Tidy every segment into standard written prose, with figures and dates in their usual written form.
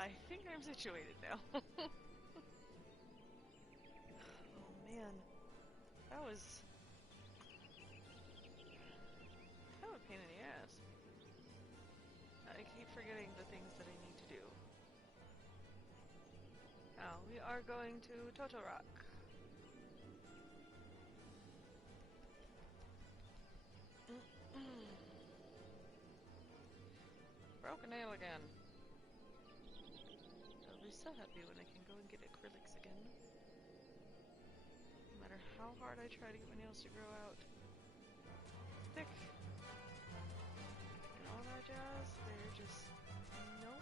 I think I'm situated now. Oh man, that was kind of a pain in the ass. I keep forgetting the things that I need to do. Now, we are going to Toto Rock. Broke a nail again. I'll be so happy when I can go and get acrylics again. No matter how hard I try to get my nails to grow out. Thick. And all that jazz, they're just... nope.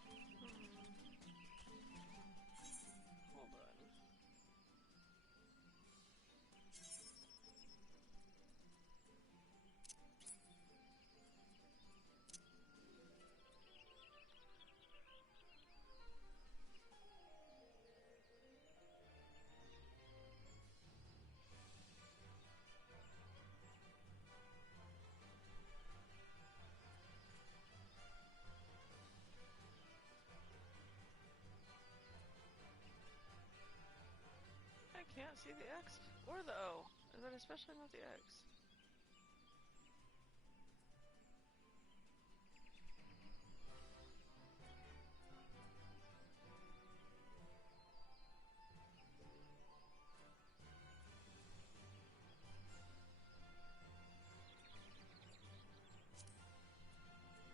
I need to do something here. Hold on. I can't see the X or the O, but especially not the X.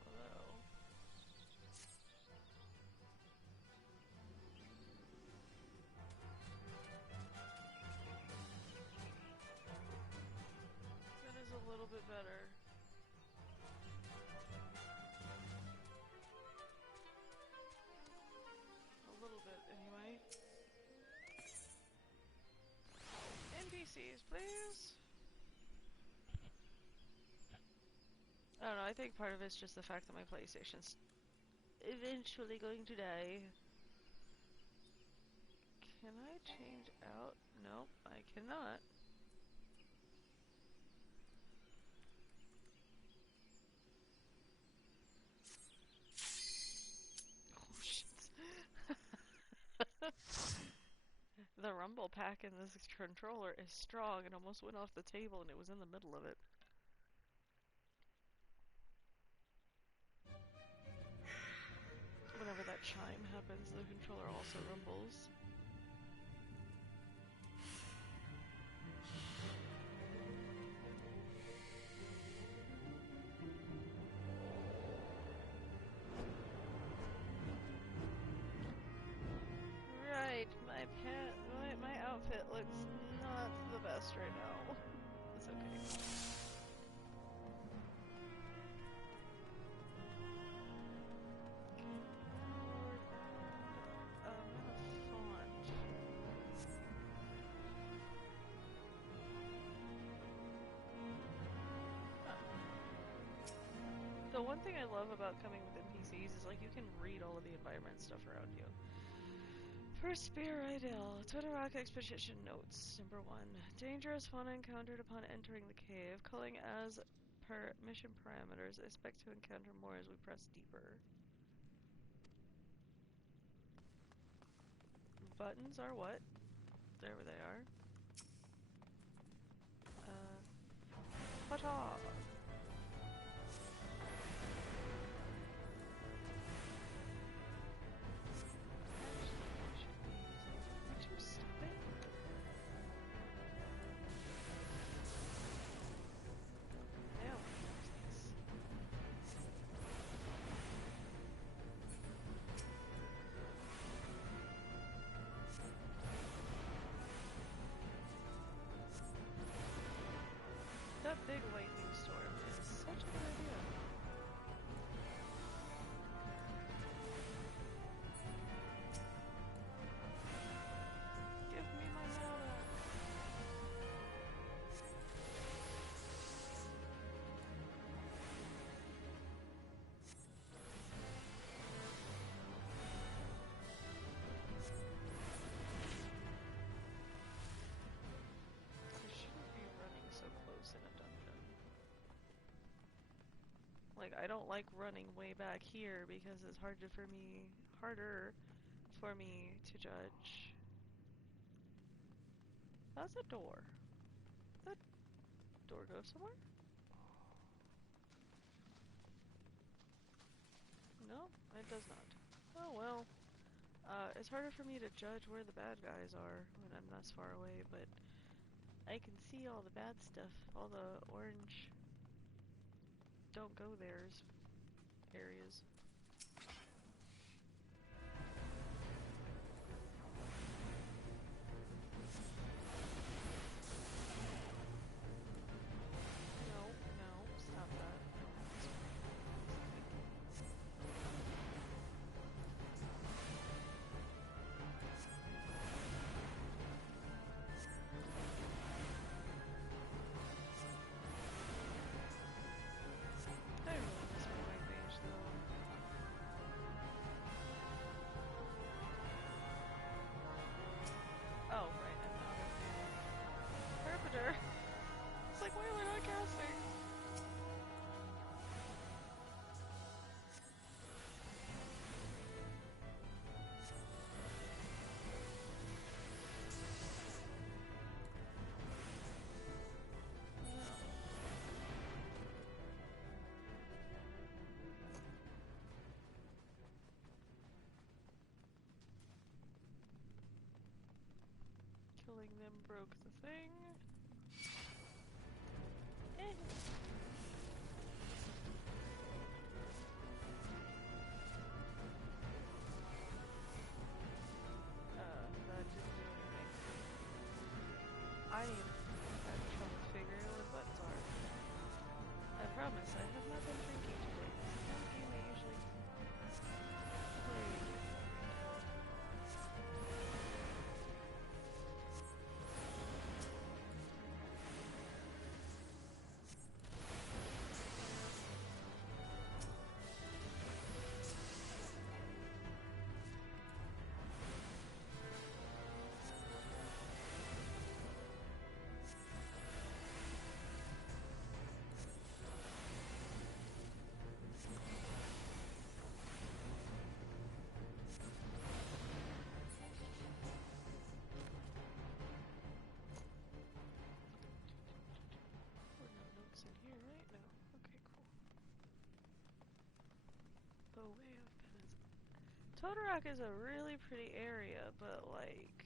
Although... that is a little bit better. A little bit, anyway. NPCs, please! I don't know, I think part of it's just the fact that my PlayStation's eventually going to die. Can I change out? Nope, I cannot. Oh shit. The rumble pack in this controller is strong and almost went off the table and it was in the middle of it. Whenever that chime happens, the controller also rumbles. Right, my outfit looks not the best right now. It's okay. The one thing I love about coming with NPCs is like you can read all of the environment stuff around you. First Spear Idle, Toto Rock Expedition Notes. Number 1. Dangerous fauna encountered upon entering the cave. Calling as per mission parameters. Expect to encounter more as we press deeper. Buttons are what? There they are. Ta-ta! That big lightning storm is such a good idea. Like, I don't like running way back here because it's harder for me to judge. That's a door. That door go somewhere? No, it does not. Oh well. It's harder for me to judge where the bad guys are when I'm this far away, but I can see all the bad stuff, all the orange don't go there's areas. No, no, stop that. I really miss my white mage though. Oh, right, I'm out of Carpenter. It's like, why am I not casting? Killing them broke the thing. That didn't do anything. I am having trouble figuring out what buttons are. I promise, I have not been drinking today. This is not a game I usually play. In here right now. Okay, cool. The way of penance. Totorock is a really pretty area, but like,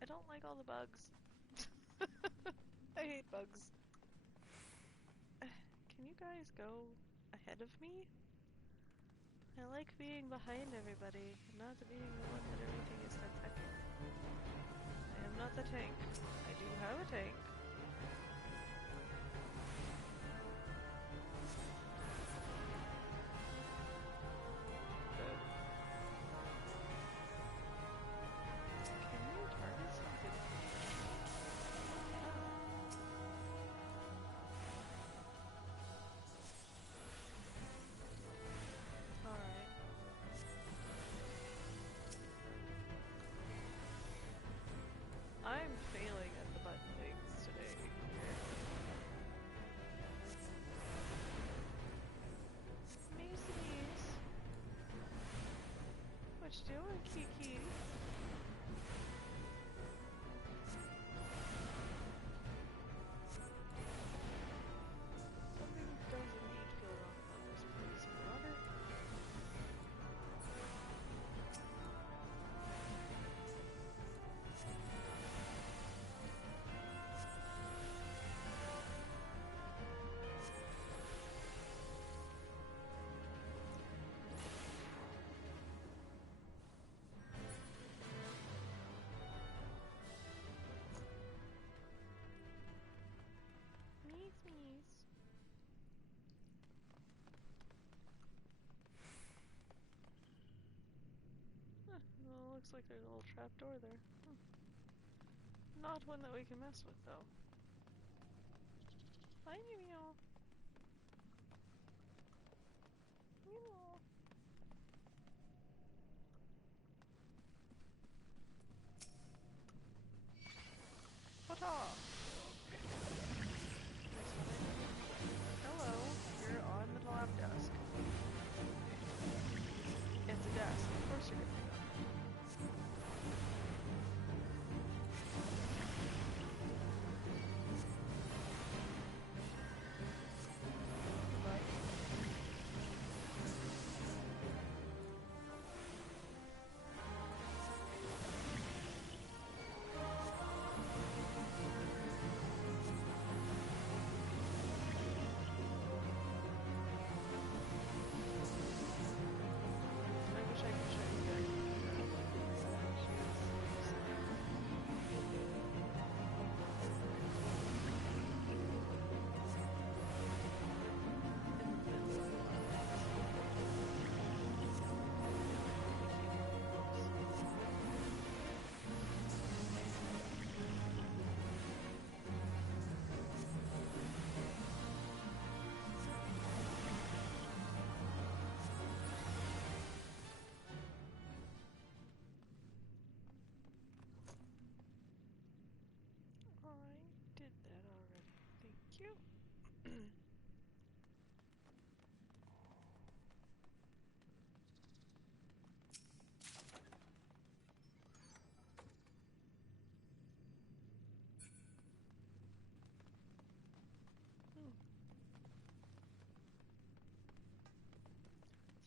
I don't like all the bugs. I hate bugs. Can you guys go ahead of me? I like being behind everybody, not being the one that everything is attacking. I am not the tank. I do have a tank. Can you target something? Alright. I'm failing at the button things today. Macy's. What you doing, Kiki? Something does indeed feel wrong about this place. Water? Sneeze. Huh, well, looks like there's a little trap door there. Not one that we can mess with, though. Hi, Meow. Meow. Ta-ta!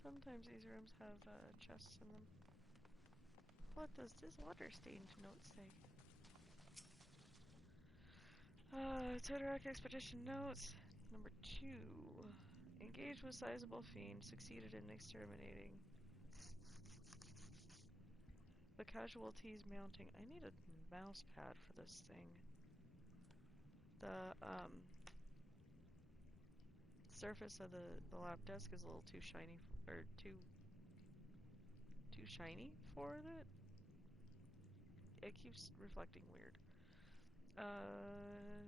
sometimes these rooms have chests in them. What does this water-stained note say? Todorok expedition notes. Number 2. Engaged with sizable fiend, succeeded in exterminating the casualties mounting. I need a mouse pad for this thing. The surface of the lab desk is a little too shiny, or too shiny for it. It keeps reflecting weird.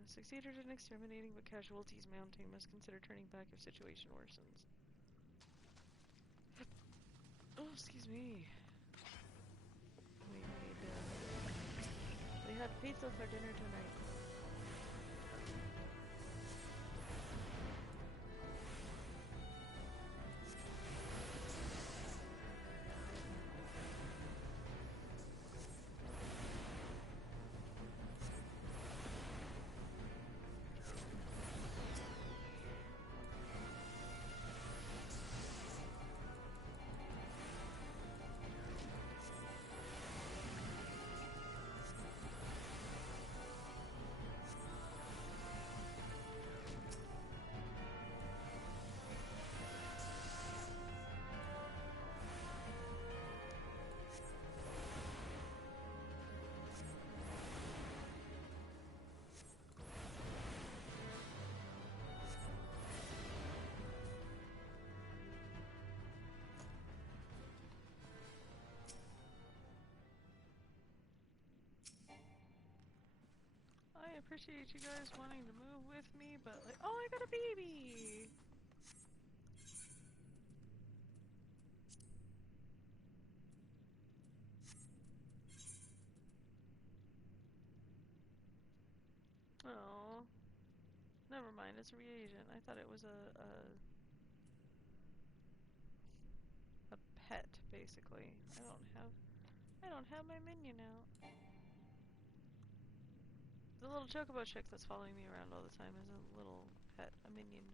Succeeded in exterminating, but casualties mounting. Must consider turning back if situation worsens. Oh, excuse me. We had pizza for dinner tonight. I appreciate you guys wanting to move with me, but like, oh, I got a baby! Oh, never mind. It's a reagent. I thought it was a pet, basically. I don't have my minion out. The little chocobo chick that's following me around all the time is a little pet, a minion.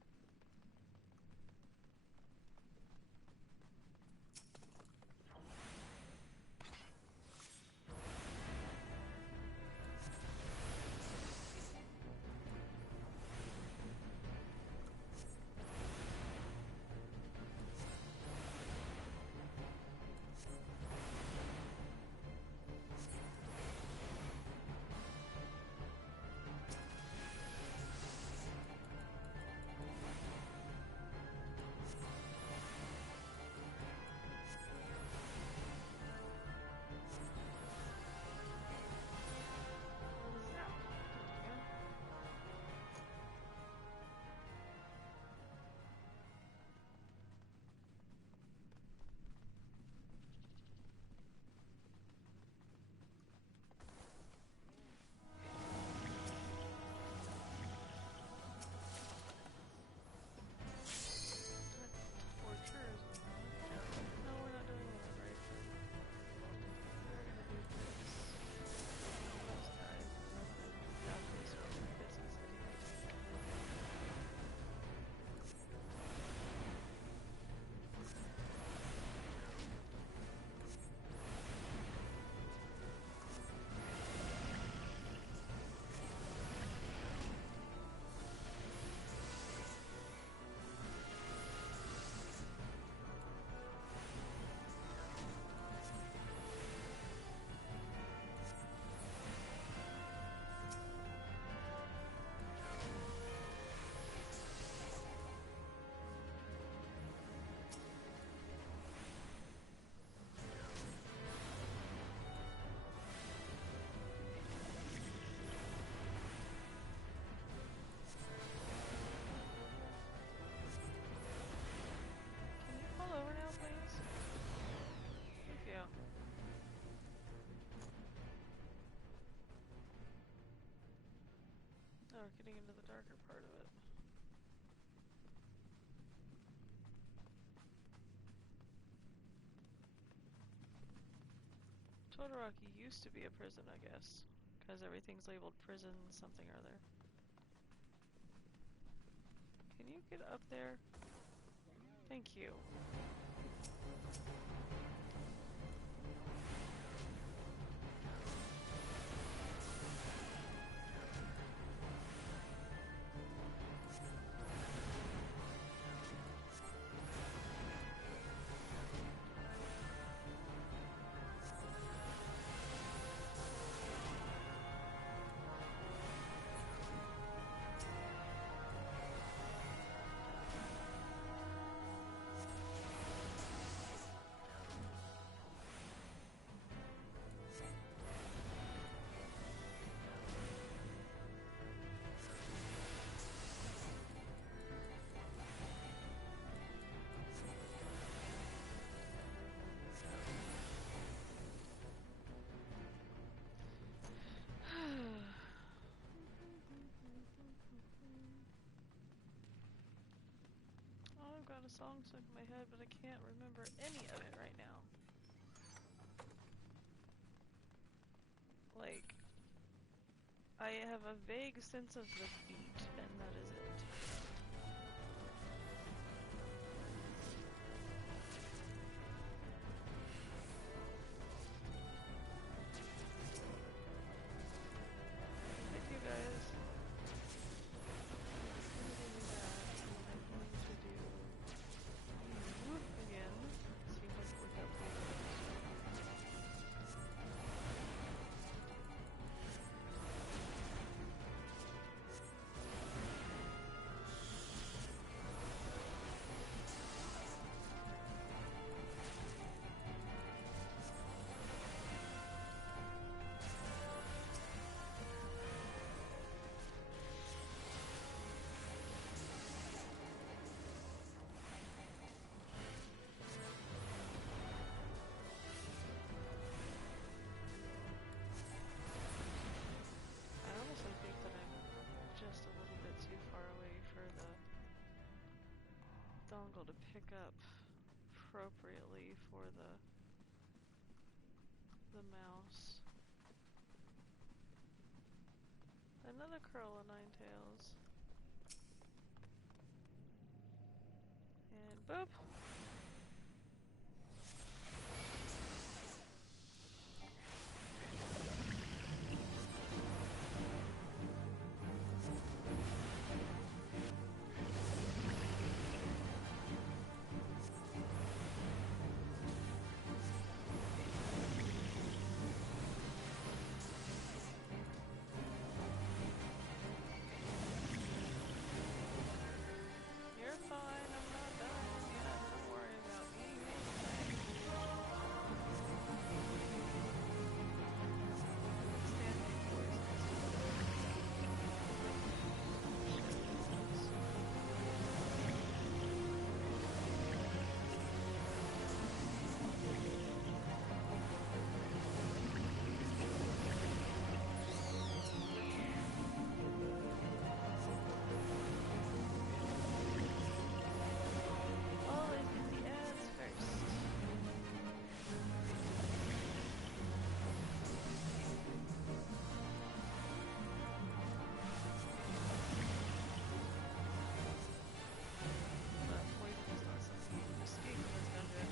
Oh, we're getting into the darker part of it. Todoraki used to be a prison, I guess. Because everything's labeled prison something or other. Can you get up there? Thank you. song stuck in my head, but I can't remember any of it right now. Like, I have a vague sense of the beat, and that is it. Thank you guys. Again. Seems like it worked out pretty well. I honestly think that I'm just a little bit too far away for the dongle to pick up appropriately for the mouse. Another curl of nine tails. And boop! You're fine, I'm not dying yet. Don't worry about me. Standing always get the ads first. But poison is not something you can escape in this dungeon.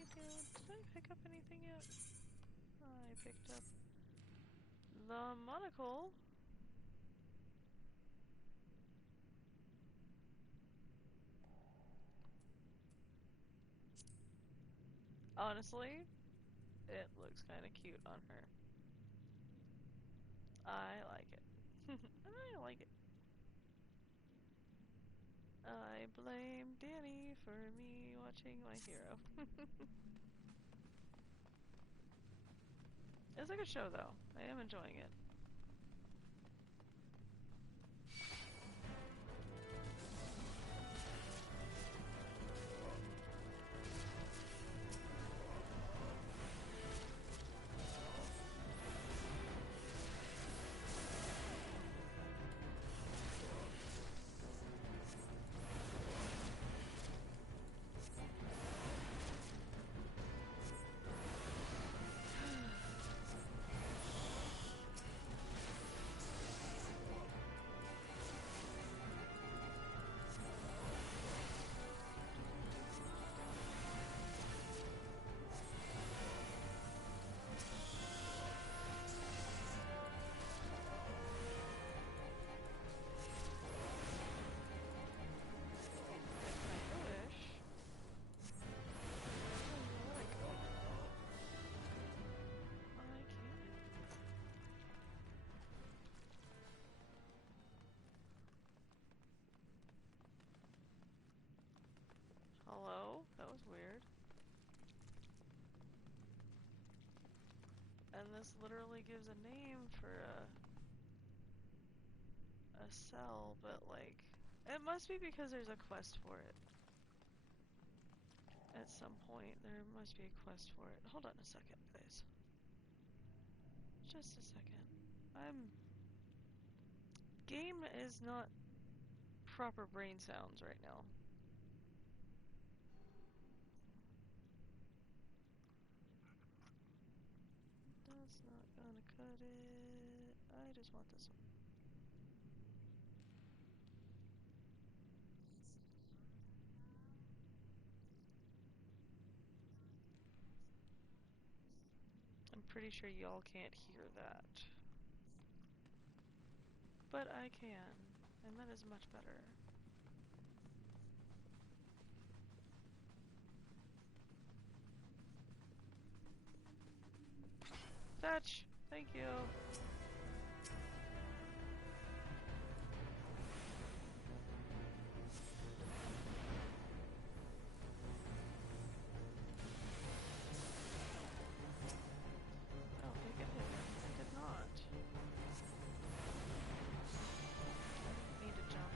Did I pick up anything yet? I picked up the monocle. Honestly, it looks kind of cute on her. I like it. I like it. I blame Danny for me watching my hero. It's a good show though. I am enjoying it. Hello? That was weird. And this literally gives a name for a cell, but like, it must be because there's a quest for it. at some point. There must be a quest for it. Hold on a second, guys. Just a second. Game is not proper brain sounds right now. That's not gonna cut it. I just want this one. I'm pretty sure y'all can't hear that. But I can, and that is much better. Fetch! Thank you. Oh, did I get hit? I did not. Need to jump.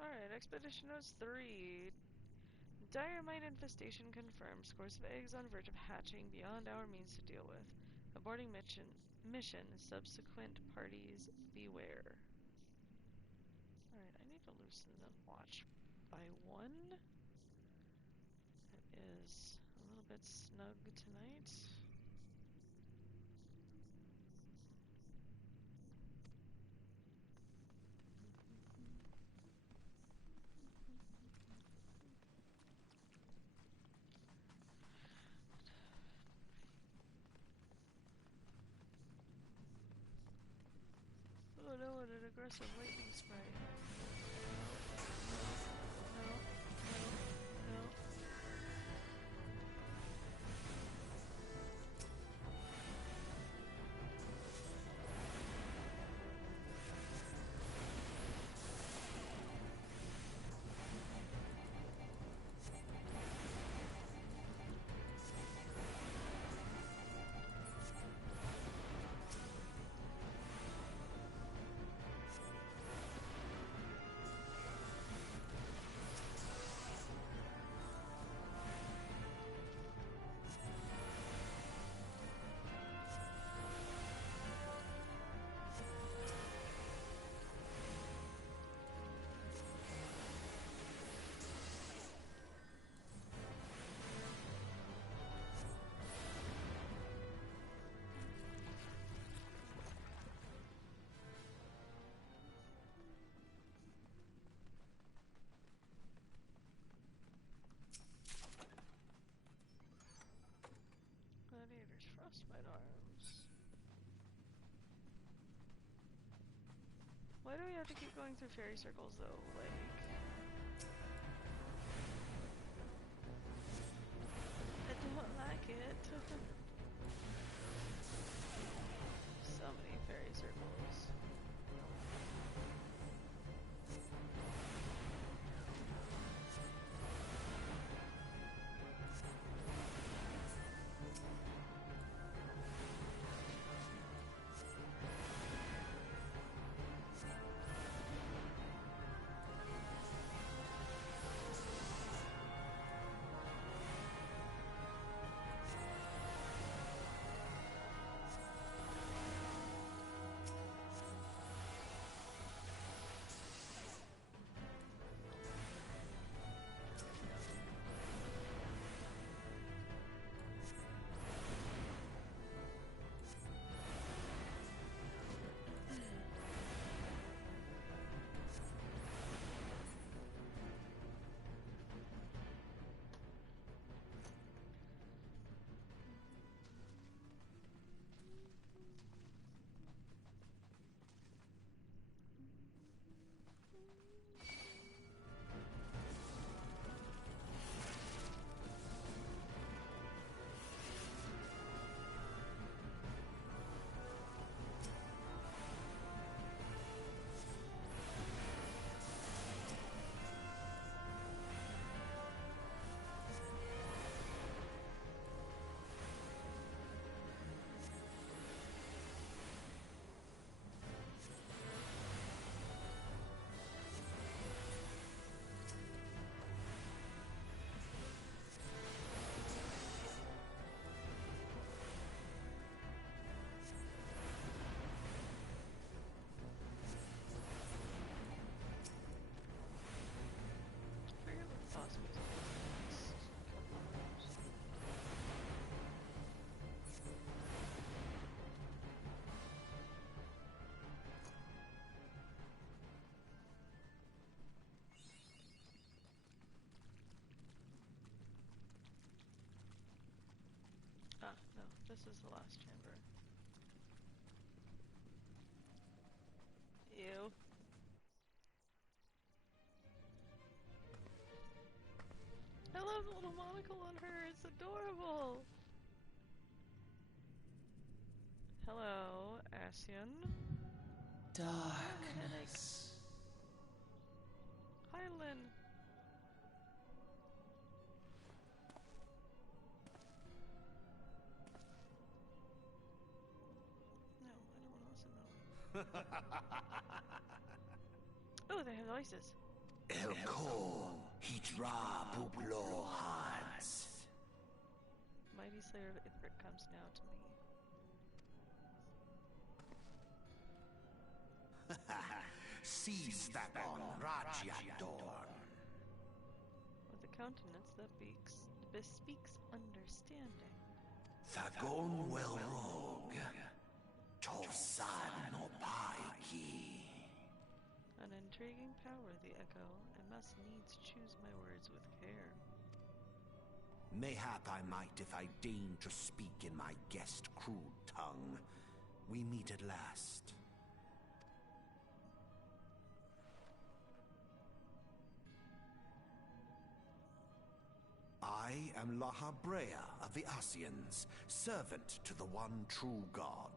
Alright, Expedition Notes 3. Dire mite infestation confirmed. Scores of eggs on verge of hatching beyond our means to deal with. Aborting mission. Subsequent parties beware. Alright, I need to loosen the watch by 1. It is a little bit snug tonight. Oh no, what an aggressive lightning spray. No. Gladiator's frostbite arms. Why do we have to keep going through fairy circles though? Like, I don't like it. So many fairy circles. This is the last chamber. Ew. I love the little monocle on her, it's adorable! Hello, Ascian. Darkness. Hi, Lynn. No, I don't want to listen to them. Oh, they have voices. Elko, Hidra Buglo Hans. Mighty Slayer of Ithric comes now to me. Seize that one, Rajyadorn. With a countenance that bespeaks understanding. Thagon well rogue. Tosan no Paiki. An intriguing power, the echo. I must needs choose my words with care. Mayhap I might if I deign to speak in my guest crude tongue. We meet at last. I am Lahabrea of the Ascians, servant to the one true God.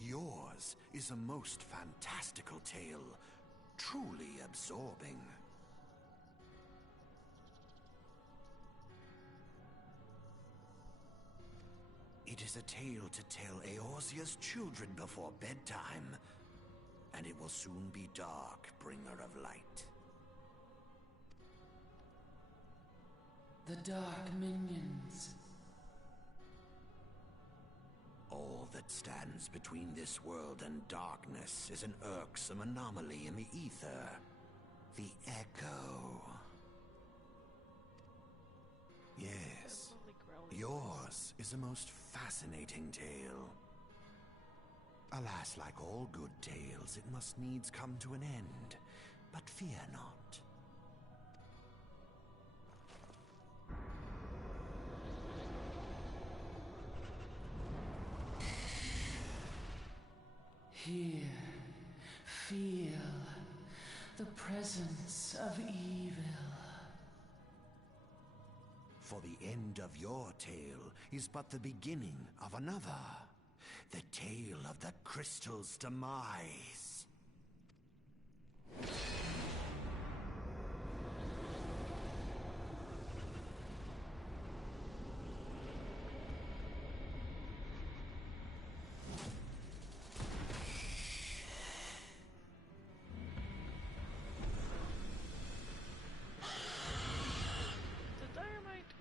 Yours is a most fantastical tale, truly absorbing. It is a tale to tell Eorzea's children before bedtime, and it will soon be dark, bringer of light. The Dark Minions. All that stands between this world and darkness is an irksome anomaly in the ether. The Echo. Yes, yours is a most fascinating tale. Alas, like all good tales, it must needs come to an end. But fear not. Here, feel the presence of evil. For the end of your tale is but the beginning of another. The tale of the crystal's demise. The dynamite!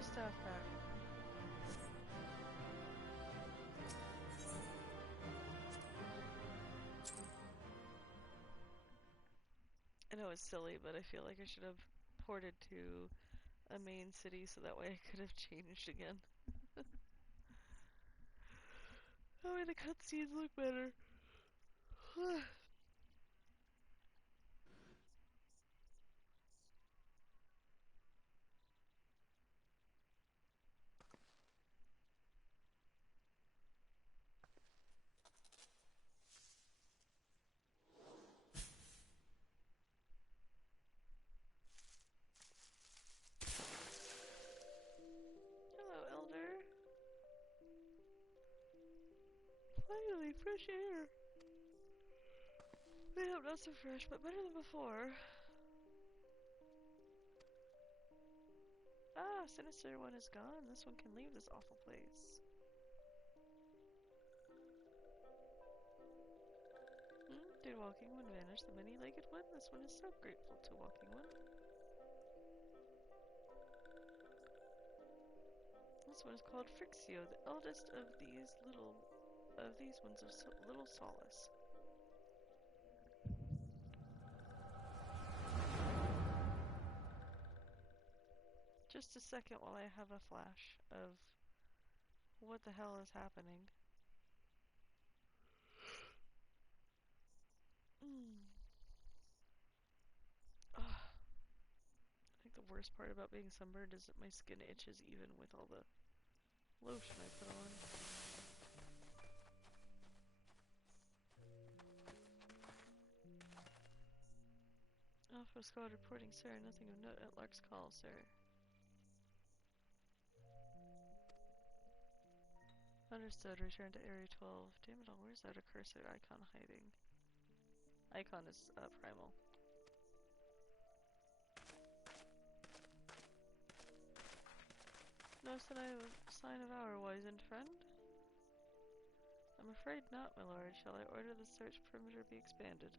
soul staff back. I know it's silly, but I feel like I should have ported to a main city so that way I could have changed again. That way the cutscenes look better. Hello, Elder. Finally, fresh air. Yeah, not so fresh, but better than before. Ah, Sinister One is gone. This one can leave this awful place. Did Walking One vanish? The many-legged one? This one is so grateful to Walking One. This one is called Frixio, the eldest of these ones of little solace. Just a second while I have a flash of what the hell is happening. I think the worst part about being sunburned is that my skin itches even with all the lotion I put on. Alpha Squad reporting, sir. Nothing of note at Lark's call, sir. Understood. Return to Area 12. Damn it all, where's that cursor icon hiding? Icon is primal. No sign of our wizened friend? I'm afraid not, my lord. Shall I order the search perimeter be expanded?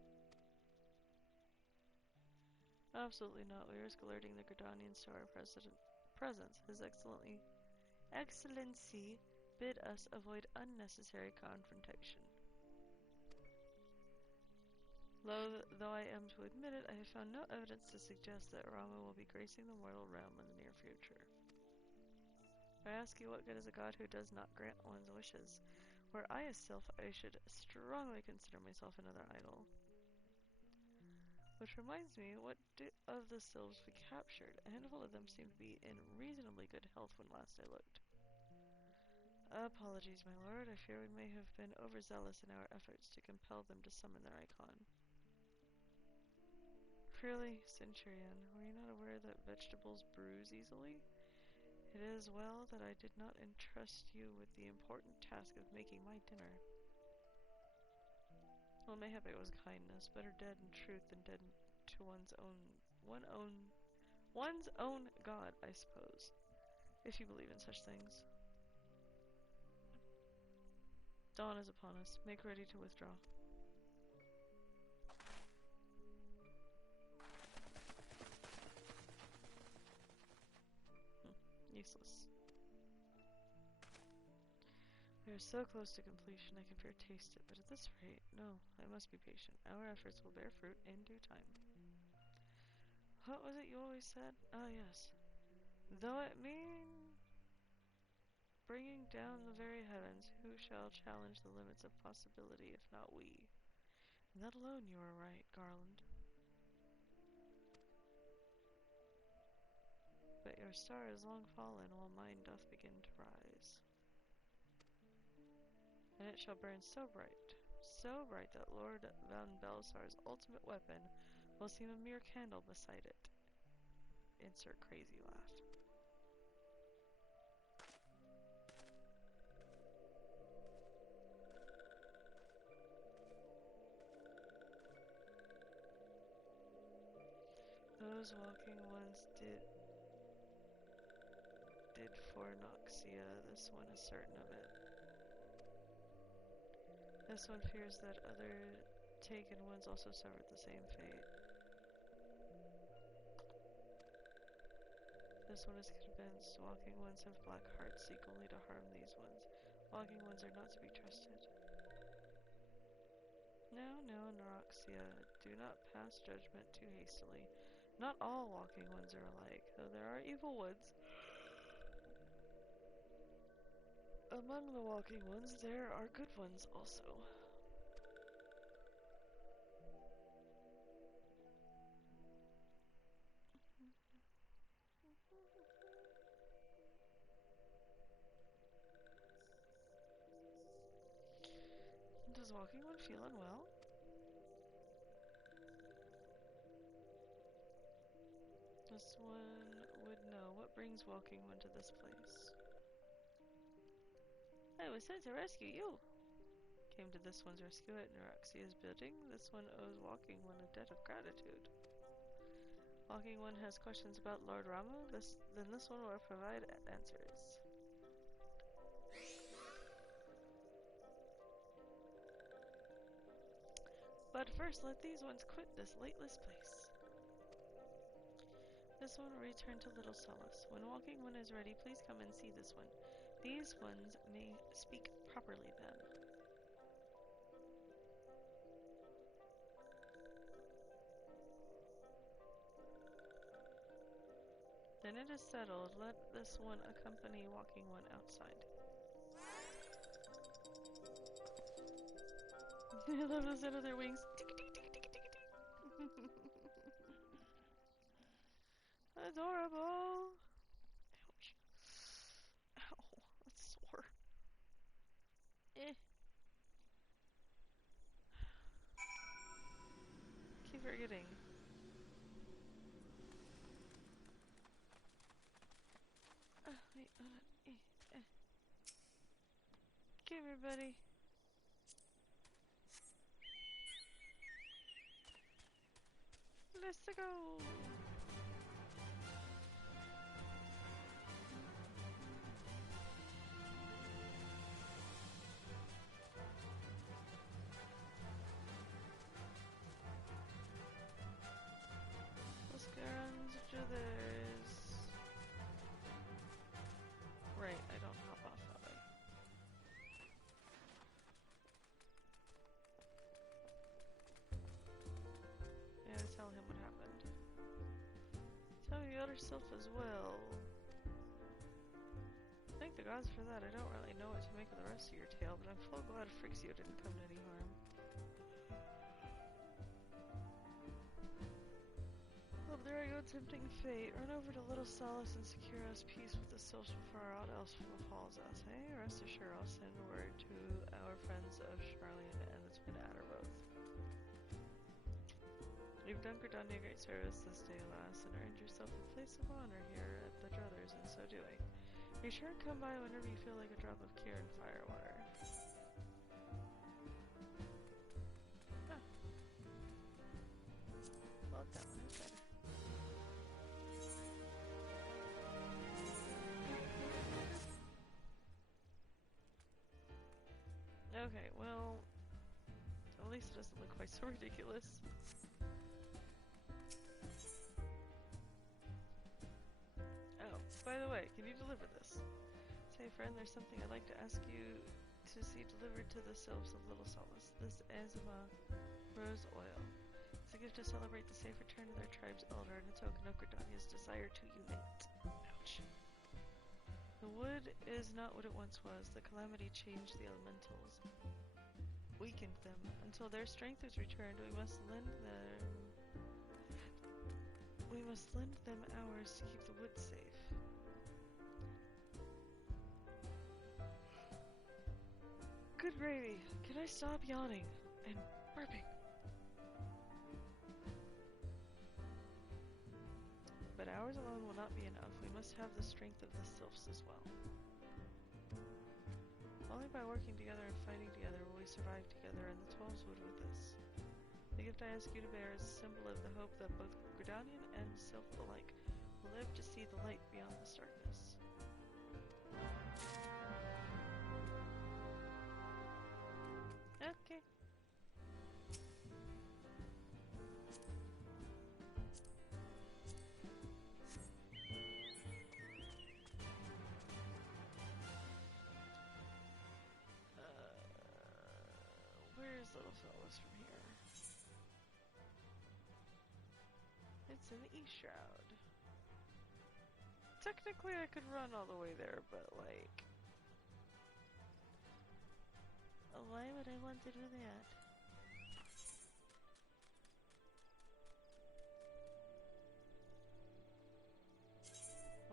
Absolutely not. We risk alerting the Gridanians to our presence. His Excellency bid us avoid unnecessary confrontation. Though I am to admit it, I have found no evidence to suggest that Rama will be gracing the mortal realm in the near future. I ask you, what good is a god who does not grant one's wishes? Were I a sylph, I should strongly consider myself another idol. Which reminds me, what of the sylphs we captured? A handful of them seemed to be in reasonably good health when last I looked. Apologies, my lord. I fear we may have been overzealous in our efforts to compel them to summon their icon. Really, Centurion, were you not aware that vegetables bruise easily? It is well that I did not entrust you with the important task of making my dinner. Well, mayhap it was kindness, better dead in truth than dead to one's own god, I suppose, if you believe in such things. Dawn is upon us. Make ready to withdraw. Useless. We are so close to completion, I can fair taste it, but at this rate, no, I must be patient. Our efforts will bear fruit in due time. What was it you always said? Ah, yes. Though it mean bringing down the very heavens, who shall challenge the limits of possibility if not we? And that alone you are right, Garland. But your star is long fallen, while mine doth begin to rise. And it shall burn so bright that Lord Van Belisar's ultimate weapon will seem a mere candle beside it. Insert crazy laugh. Those walking ones did for Noxia, this one is certain of it. This one fears that other taken ones also suffered the same fate. This one is convinced. Walking ones have black hearts, seek only to harm these ones. Walking ones are not to be trusted. No, no, Neuroxia. Do not pass judgment too hastily. Not all walking ones are alike, though there are evil ones. Among the walking ones, there are good ones also. Does walking one feel unwell? This one would know. What brings walking one to this place? I was sent to rescue you. Came to this one's rescue at Neuroxia's building. This one owes walking one a debt of gratitude. Walking one has questions about Lord Rama. Then this one will provide answers. But first, let these ones quit this lightless place. This one will return to Little Solace. When walking one is ready, please come and see this one. These ones may speak properly then. Then it is settled. Let this one accompany walking one outside. I love the sound of their wings. Adorable. Ouch. Ow, that's sore. Eh. Keep forgetting. Wait, hold on. Come here, buddy. Let's go. Let's go around to others. Right, I don't hop off that way. Yeah, tell him what happened. Tell your other self as well. Thank the gods for that. I don't really know what to make of the rest of your tale, but I'm full glad Frixio didn't come to any harm. Oh, there I go, tempting fate. Run over to Little Solace and secure us peace with the sylphs before aught else befalls us, eh? Rest assured, I'll send word to our friends of Charlian and the Twin Adderboth. You've done Gridania great service this day, lass, and earned yourself a place of honor here at the Druthers in so doing. Be sure and come by whenever you feel like a drop of Kirin firewater. Huh. Well, that one is better. Okay, well, at least it doesn't look quite so ridiculous. Oh, by the way, can you deliver this? Say, friend, there's something I'd like to ask you to see delivered to the sylphs of Little Solace. This Azima rose oil. It's a gift to celebrate the safe return of their tribe's elder and a token of Gridania's desire to unite. Ouch. The wood is not what it once was. The calamity changed the elementals, weakened them. Until their strength is returned, we must lend them ours to keep the wood safe. Good gravy. Can I stop yawning and burping? But ours alone will not be enough. We must have the strength of the sylphs as well. Only by working together and fighting together will we survive together, and the 12s would with us. The gift I ask you to bear is a symbol of the hope that both Gridanian and sylph alike will live to see the light beyond this darkness. Okay. these little fellas from here? It's in the East Shroud. Technically, I could run all the way there, but like, why would I want to do that?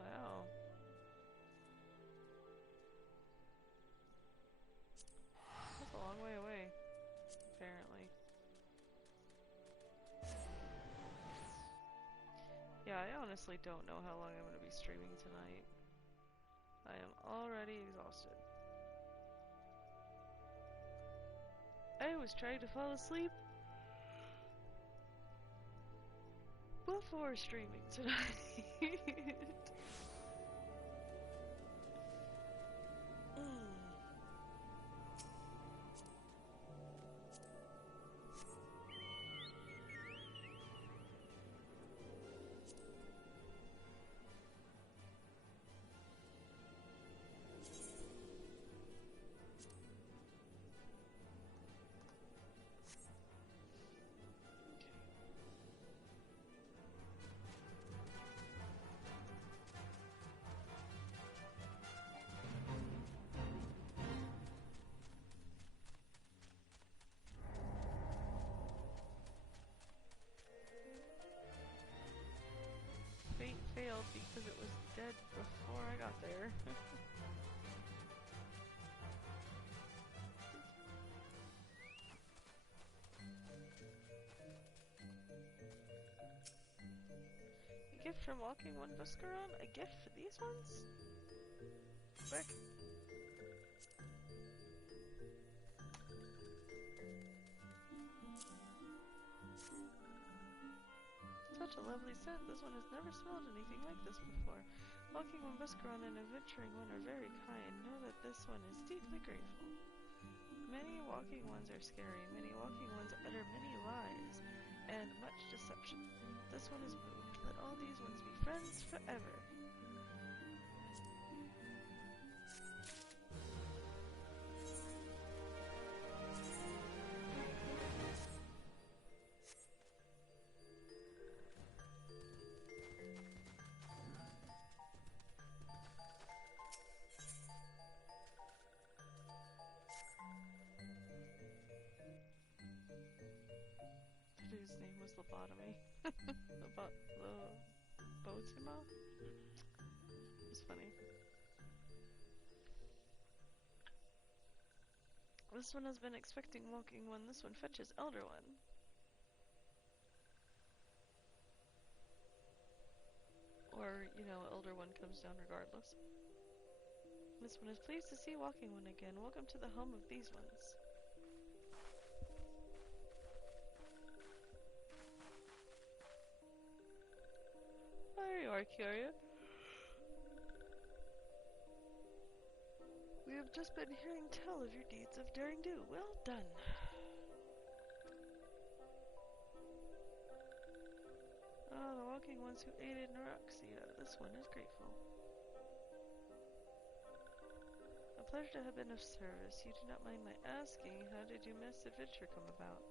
Wow. That's a long way away, apparently. Yeah, I honestly don't know how long I'm going to be streaming tonight. I am already exhausted. I was trying to fall asleep before streaming tonight. Fate failed because it was dead before I got there. A gift from walking one Buscaron? A gift for these ones? Back. Such a lovely scent. This one has never smelled anything like this before. Walking one Buscaron and adventuring one are very kind. Know that this one is deeply grateful. Many walking ones are scary. Many walking ones utter many lies and much deception. This one is moved. Let all these ones be friends forever. Whose name was Lobotomy? Lobotima? It's funny. This one has been expecting walking one. This one fetches elder one. Or, you know, elder one comes down regardless. This one is pleased to see walking one again. Welcome to the home of these ones. There you are, Kyoria. We have just been hearing tell of your deeds of daring do. Well done. Oh, the walking ones who aided Neroxia. This one is grateful. A pleasure to have been of service. You do not mind my asking, how did your misadventure come about?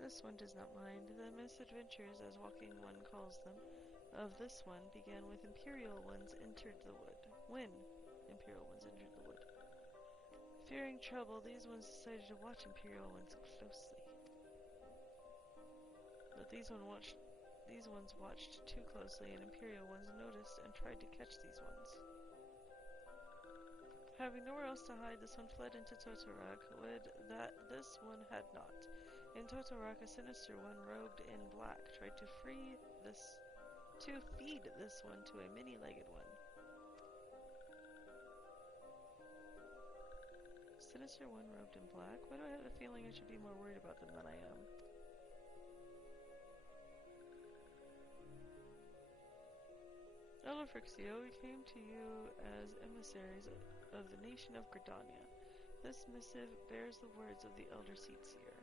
This one does not mind. The misadventures, as walking one calls them, of this one began with Imperial ones entered the wood. When Imperial ones entered the wood. Fearing trouble, these ones decided to watch Imperial ones closely. But these ones watched too closely, and Imperial ones noticed and tried to catch these ones. Having nowhere else to hide, this one fled into Totorak. Would that this one had not. In Totorak, a sinister one robed in black tried to feed this one to a many-legged one. Sinister one robed in black? Why do I have a feeling I should be more worried about them than I am? Elder Frixio, we came to you as emissaries of the nation of Gridania. This missive bears the words of the Elder Seatseer.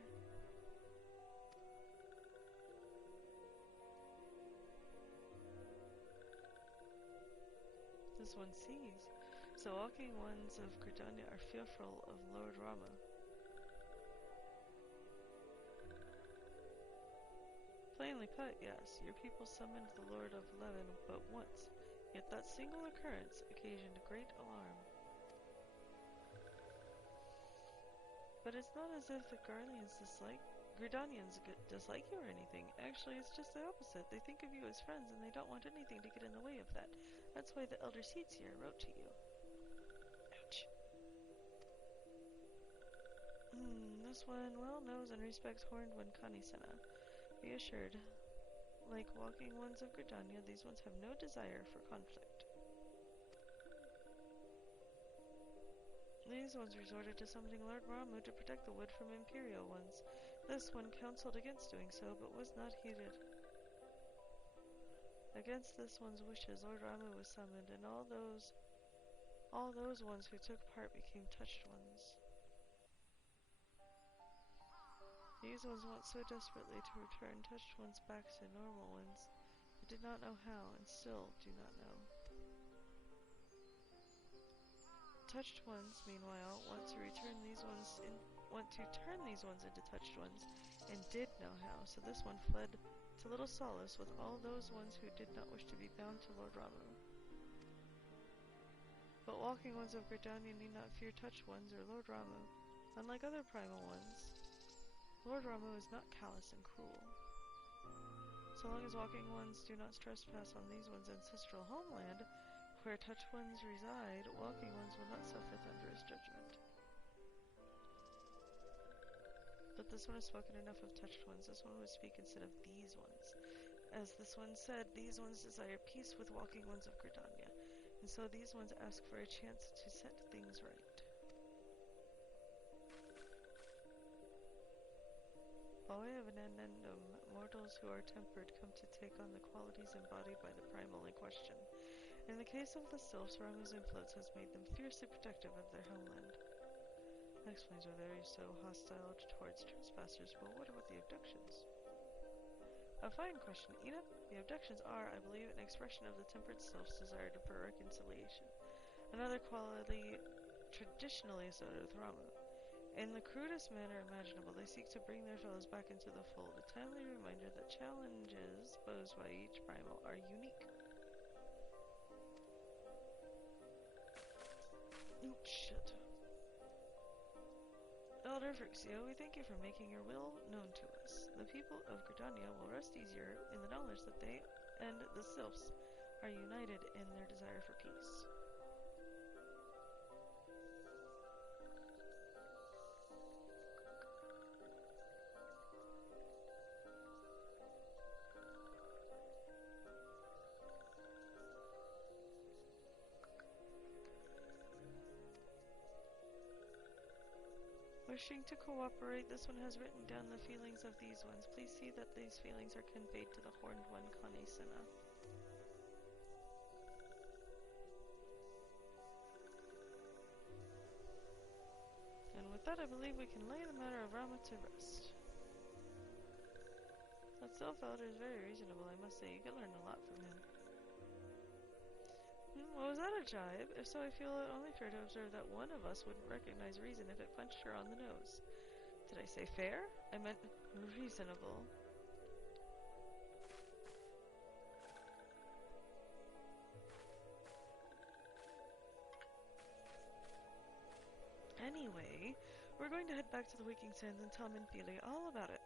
This one sees. So walking ones of Gridania are fearful of Lord Rama. Finely put, yes. Your people summoned the Lord of Levin but once, yet that single occurrence occasioned great alarm. But it's not as if the Gridanians dislike you or anything. Actually, it's just the opposite. They think of you as friends and they don't want anything to get in the way of that. That's why the Elder Seetsier wrote to you. Ouch. This one well knows and respects Horned One Kanisena. Be assured, like walking ones of Gridania, these ones have no desire for conflict. These ones resorted to summoning Lord Ramu to protect the wood from Imperial ones. This one counseled against doing so, but was not heeded. Against this one's wishes, Lord Ramu was summoned, and all those ones who took part became touched ones. These ones want so desperately to return touched ones back to normal ones, but did not know how, and still do not know. Touched ones, meanwhile, want to turn these ones into touched ones, and did know how, so this one fled to little solace with all those ones who did not wish to be bound to Lord Ramu. But walking ones of Gridania need not fear touched ones or Lord Ramu. Unlike other primal ones, Lord Ramu is not callous and cruel. So long as walking ones do not trespass on these ones' ancestral homeland, where touched ones reside, walking ones will not suffer thunderous judgment. But this one has spoken enough of touched ones. This one would speak instead of these ones. As this one said, these ones desire peace with walking ones of Gridania, and so these ones ask for a chance to set things right. By way of an addendum, mortals who are tempered come to take on the qualities embodied by the primal in question. In the case of the sylphs, Ramu's influence has made them fiercely protective of their homeland. That explains why they're so hostile towards trespassers, but what about the abductions? A fine question, Ina. The abductions are, I believe, an expression of the tempered sylphs' desire for reconciliation, another quality traditionally associated with Ramu. In the crudest manner imaginable, they seek to bring their fellows back into the fold, a timely reminder that challenges posed by each primal are unique. Oh, shit. Elder Frixio, we thank you for making your will known to us. The people of Gridania will rest easier in the knowledge that they and the sylphs are united in their desire for peace. Wishing to cooperate, this one has written down the feelings of these ones. Please see that these feelings are conveyed to the Horned One, Kanisena. And with that, I believe we can lay the matter of Rama to rest. That Sylph Elder is very reasonable, I must say. You can learn a lot from him. Well, was that a jibe? If so, I feel it only fair to observe that one of us wouldn't recognize reason if it punched her on the nose. Did I say fair? I meant reasonable. Anyway, we're going to head back to the Waking Sands and tell Minfili all about it.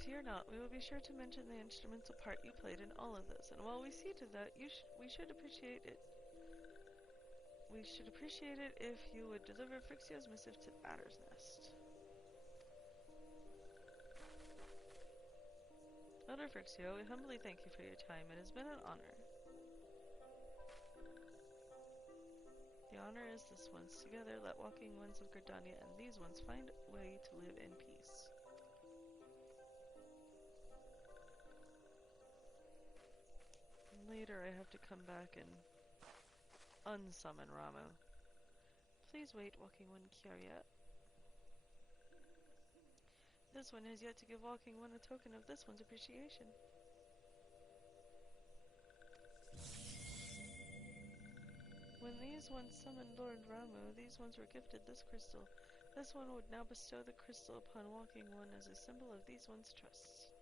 Fear not, we will be sure to mention the instrumental part you played in all of this, and while we see to that, we should appreciate it. We should appreciate it if you would deliver Frixio's missive to Adder's Nest. Elder Frixio, we humbly thank you for your time. It has been an honor. The honor is this one's. Together, let walking ones of Gridania and these ones find a way to live in peace. Later, I have to come back and unsummon Ramu. Please wait, walking one Kiariat. This one has yet to give walking one a token of this one's appreciation. When these ones summoned Lord Ramu, these ones were gifted this crystal. This one would now bestow the crystal upon Walking One as a symbol of these one's trusts.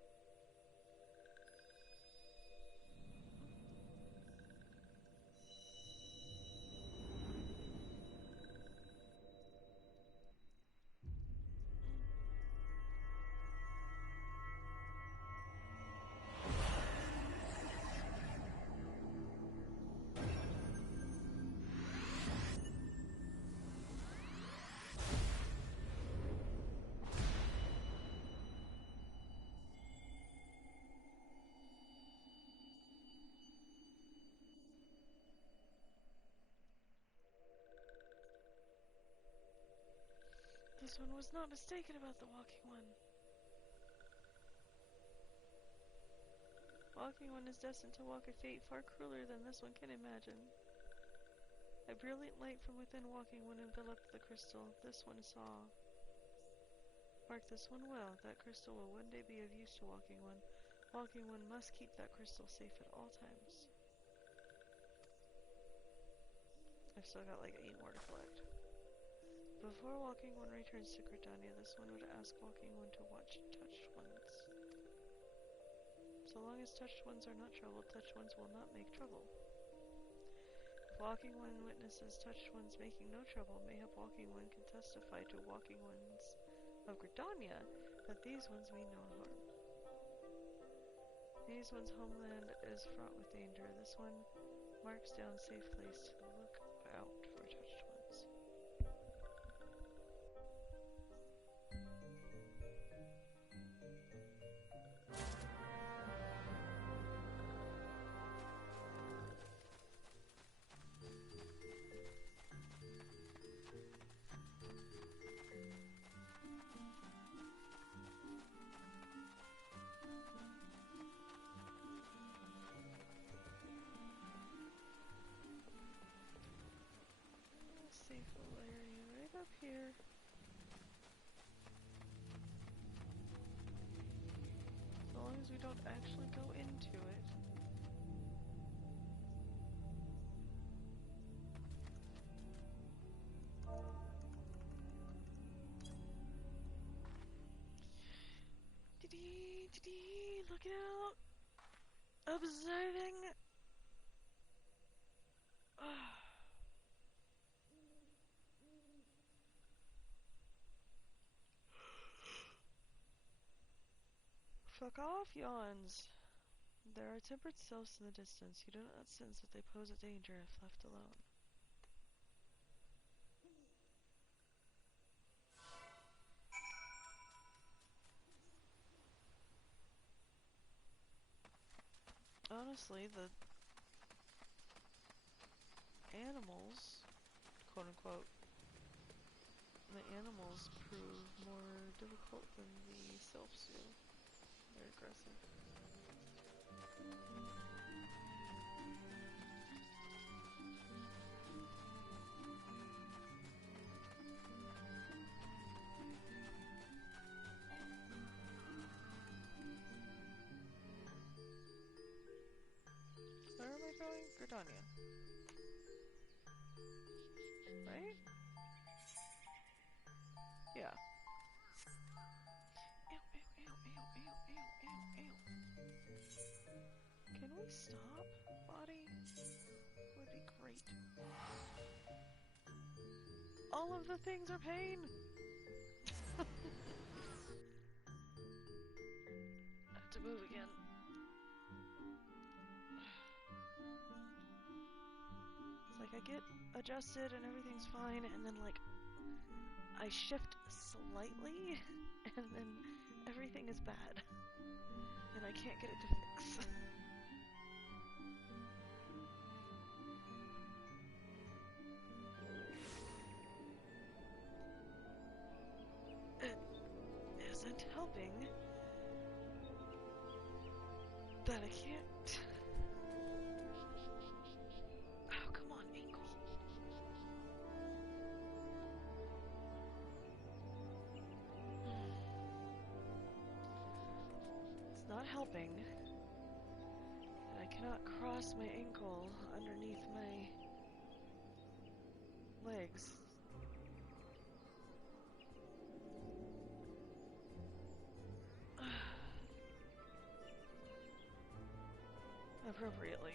This one was not mistaken about the Walking One. Walking One is destined to walk a fate far crueler than this one can imagine. A brilliant light from within Walking One enveloped the crystal. This one saw. Mark this one well. That crystal will one day be of use to Walking One. Walking One must keep that crystal safe at all times. I've still got like 8 more to collect. Before Walking One returns to Gridania, this one would ask Walking One to watch touched ones. So long as touched ones are not troubled, touched ones will not make trouble. If Walking One witnesses touched ones making no trouble, mayhap Walking One can testify to Walking Ones of Gridania that these ones mean no harm. These ones' homeland is fraught with danger. This one marks down safe place to look out for touched ones. Safe little area right up here. As long as we don't actually go into it. Looking out. Observing. Fuck off, yawns. There are tempered selves in the distance. You do not sense that they pose a danger if left alone. Honestly, the animals, quote unquote, the animals prove more difficult than the sylphs do. They're aggressive. Where am I going? Gridania. Right? Yeah. Can we stop, body? Would be great. All of the things are pain! I have to move again. It's like I get adjusted and everything's fine, and then like I shift slightly, and then everything is bad. And I can't get it to fix. It isn't helping that I can't. Oh, come on, ankle. It's not helping that I cannot cross my ankle underneath my legs. appropriately.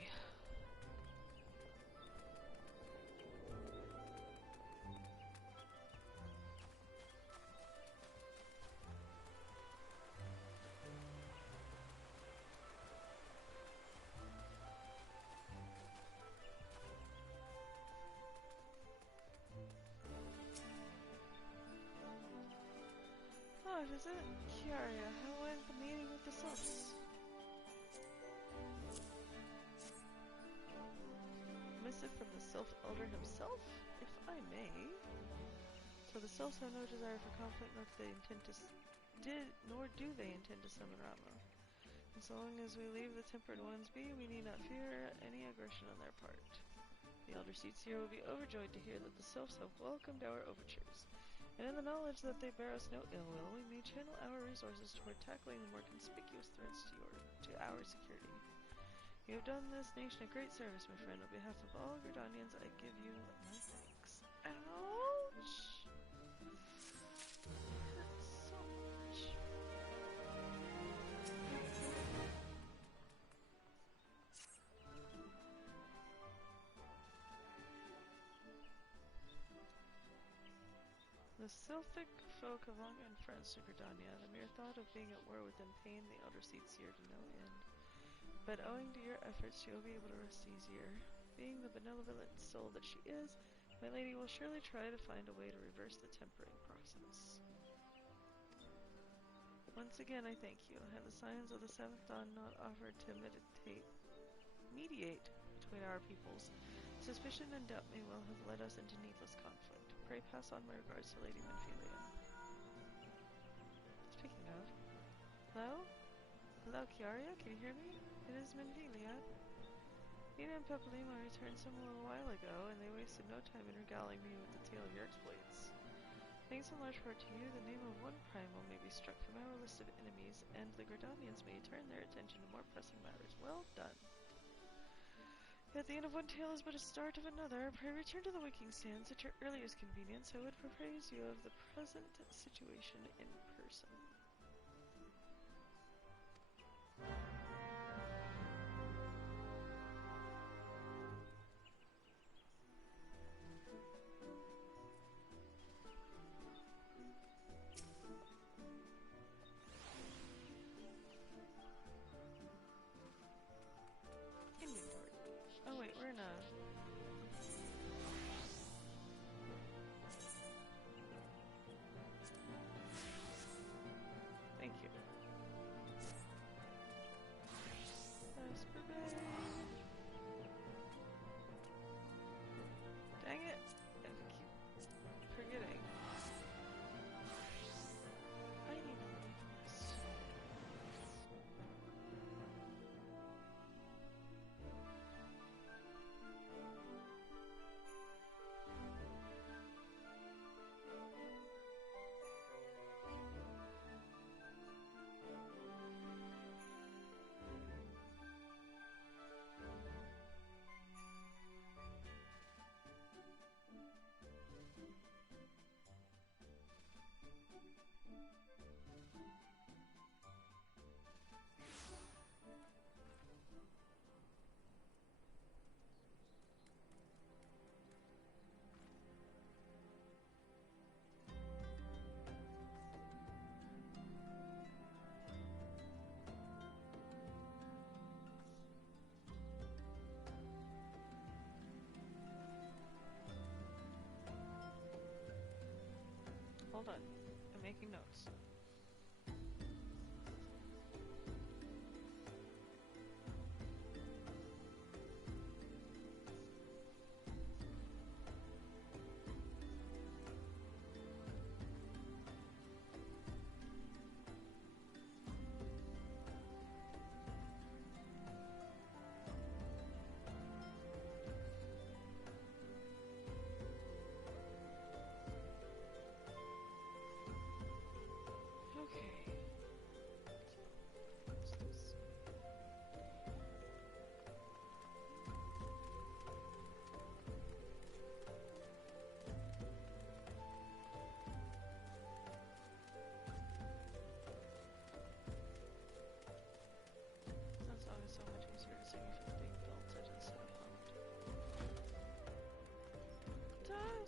Oh, is it? Kiaria, how went the meeting with the Sylphs? Missive from the Sylph Elder himself, if I may. So the Sylphs have no desire for conflict, nor do they intend to summon Rama. And so long as we leave the Tempered Ones be, we need not fear any aggression on their part. The Elder Seats here will be overjoyed to hear that the Sylphs have welcomed our overtures. And in the knowledge that they bear us no ill will, we may channel our resources toward tackling the more conspicuous threats to our security. You have done this nation a great service, my friend. On behalf of all Gridanians, I give you my thanks. Ouch! Hurts so much. The Sylphic folk have long been friends to Gridania. The mere thought of being at war with them pained the Elder Seats here to no end. But owing to your efforts, she will be able to rest easier. Being the benevolent soul that she is, my lady will surely try to find a way to reverse the tempering process. Once again, I thank you. Have the signs of the seventh dawn not offered to mediate between our peoples? Suspicion and doubt may well have led us into needless conflict. Pray pass on my regards to Lady Menphelia. Speaking of, hello? Hello, Kiaria? Can you hear me? It is Menphelia. Nina and Peppalima returned some little while ago, and they wasted no time in regaling me with the tale of your exploits. Thanks in large part to you, the name of one primal may be struck from our list of enemies, and the Gridanians may turn their attention to more pressing matters. Well done. Yet the end of one tale is but a start of another. Pray return to the Waking Sands at your earliest convenience. I would appraise you of the present situation in person. Oh wait, we're in a... Thank you. Vesper Bay. Dang it! I keep forgetting. I need to leave this. Hold on. I'm making notes.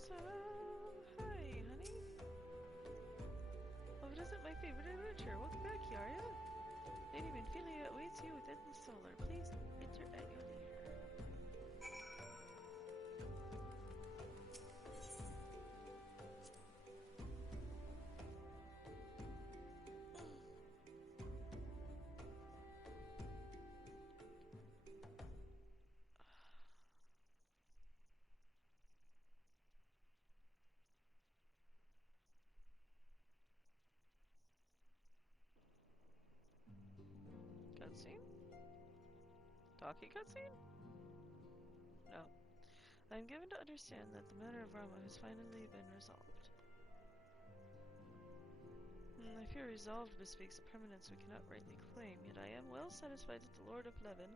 So, hi, honey. Oh, it isn't my favorite adventure. Welcome back, Kiara. Lady Minfilia awaits you within the solar. Please enter at your leisure. Cutscene? Talkie cutscene? No. I am given to understand that the matter of Rama has finally been resolved. I fear resolved bespeaks a permanence we cannot rightly claim, yet I am well satisfied that the Lord of Levin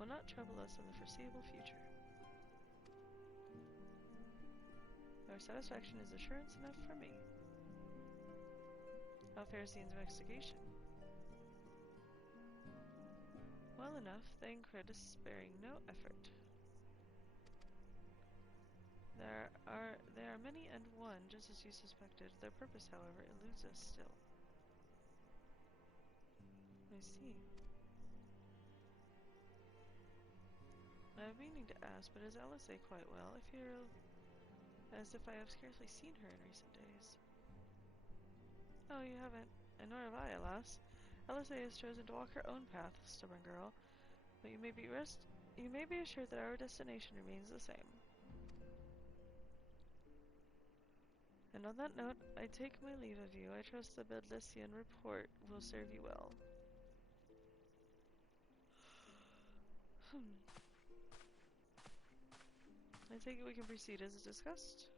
will not trouble us in the foreseeable future. Our satisfaction is assurance enough for me. How fares the investigation? Well enough, thank Credis, sparing no effort. There are many and one, just as you suspected. Their purpose, however, eludes us still. I see. I have meaning to ask, but is Alisaie quite well? I feel as if I have scarcely seen her in recent days. Oh, you haven't, and nor have I, alas. Alisaie has chosen to walk her own path, stubborn girl. But you may be assured that our destination remains the same. And on that note, I take my leave of you. I trust the Bedlessian report will serve you well. I take it we can proceed as discussed.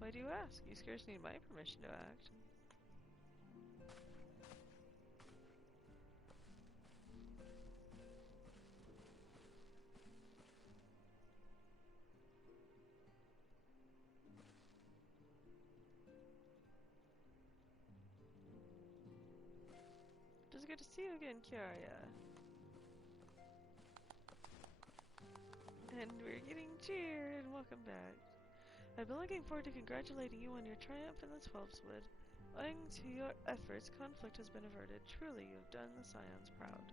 Why do you ask? You scarce need my permission to act. It is good to see you again, Kiara. And we're getting cheered. Welcome back. I've been looking forward to congratulating you on your triumph in the Twelveswood. Owing to your efforts, conflict has been averted. Truly, you have done the Scions proud.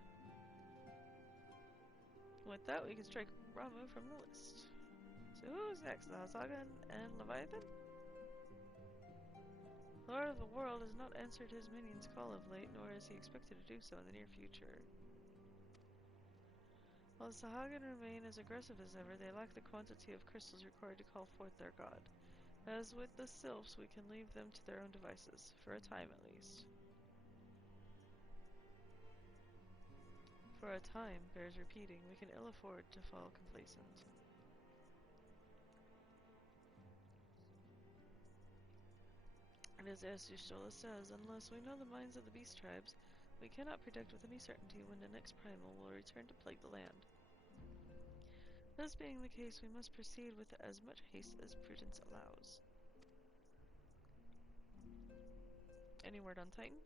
With that, we can strike Ramu from the list. So who's next? The Hasagan and Leviathan? The Lord of the World has not answered his minion's call of late, nor is he expected to do so in the near future. While the Sahagan remain as aggressive as ever, they lack the quantity of crystals required to call forth their god. As with the Sylphs, we can leave them to their own devices, for a time at least. For a time, bears repeating, we can ill afford to fall complacent. And as Estustola says, unless we know the minds of the beast tribes, we cannot predict with any certainty when the next primal will return to plague the land. This being the case, we must proceed with as much haste as prudence allows. Any word on Titan?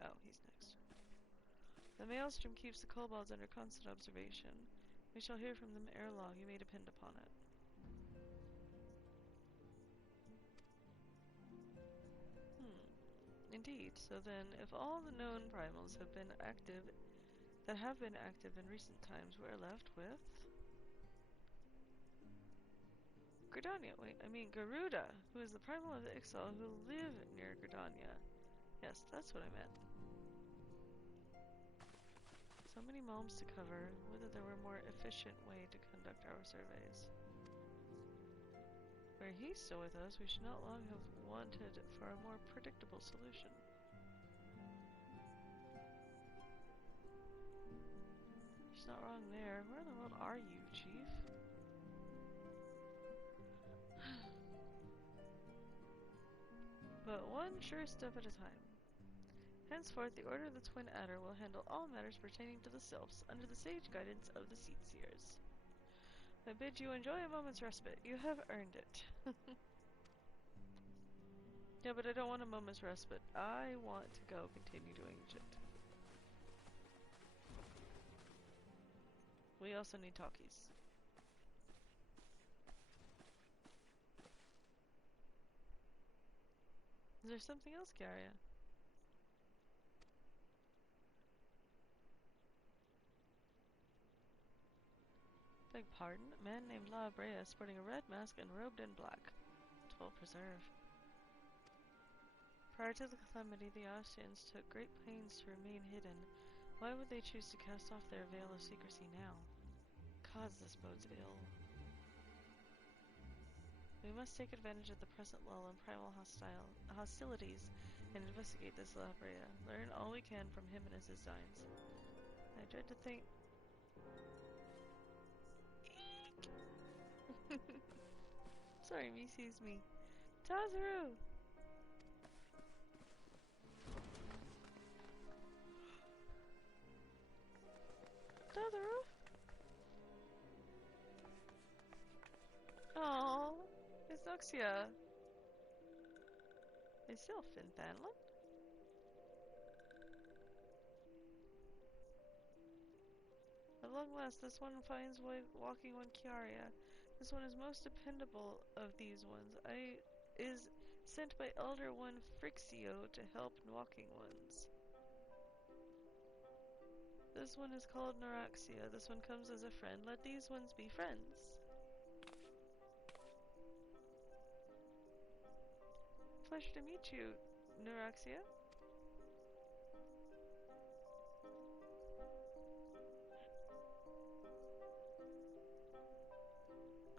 Oh, he's next. The Maelstrom keeps the kobolds under constant observation. We shall hear from them ere long, you may depend upon it. Indeed. So then, if all the known primals have been active, in recent times, we're left with Garuda, who is the primal of the Ixal who live near Gridania. Yes, that's what I meant. So many malms to cover, whether there were a more efficient way to conduct our surveys. Were he still with us, we should not long have wanted for a more predictable solution. He's not wrong there. Where in the world are you, Chief? But one sure step at a time. Henceforth, the Order of the Twin Adder will handle all matters pertaining to the Sylphs, under the sage guidance of the Seatseers. I bid you enjoy a moment's respite. You have earned it. Yeah, but I don't want a moment's respite. I want to go continue doing shit. We also need talkies. Is there something else, Kiaria? Beg pardon? A man named La Brea sporting a red mask and robed in black. 12 preserve. Prior to the calamity, the Ostians took great pains to remain hidden. Why would they choose to cast off their veil of secrecy now? Cause this bodes ill. We must take advantage of the present lull in primal hostilities and investigate this La Brea. Learn all we can from him and his designs. I dread to think... Sorry, me sees me. Tazaru! Tazaru? Aww, it's Noxia. Is still Finfanlin? At long last, this one finds walking one Kiaria. This one is most dependable of these ones. Is sent by Elder One Frixio to help walking ones. This one is called Noraxia. This one comes as a friend. Let these ones be friends. Pleasure to meet you, Noraxia.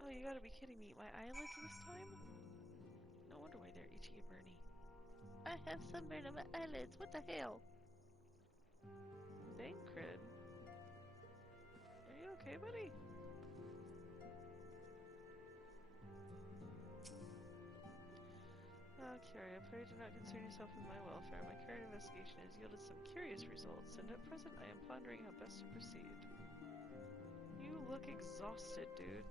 Oh, you gotta be kidding me. My eyelids this time? No wonder why they're itchy and burny. I have sunburn on my eyelids. What the hell? Bankrid. Are you okay, buddy? Ah, Kiaria, pray do not concern yourself with my welfare. My current investigation has yielded some curious results, and at present I am pondering how best to proceed. You look exhausted, dude.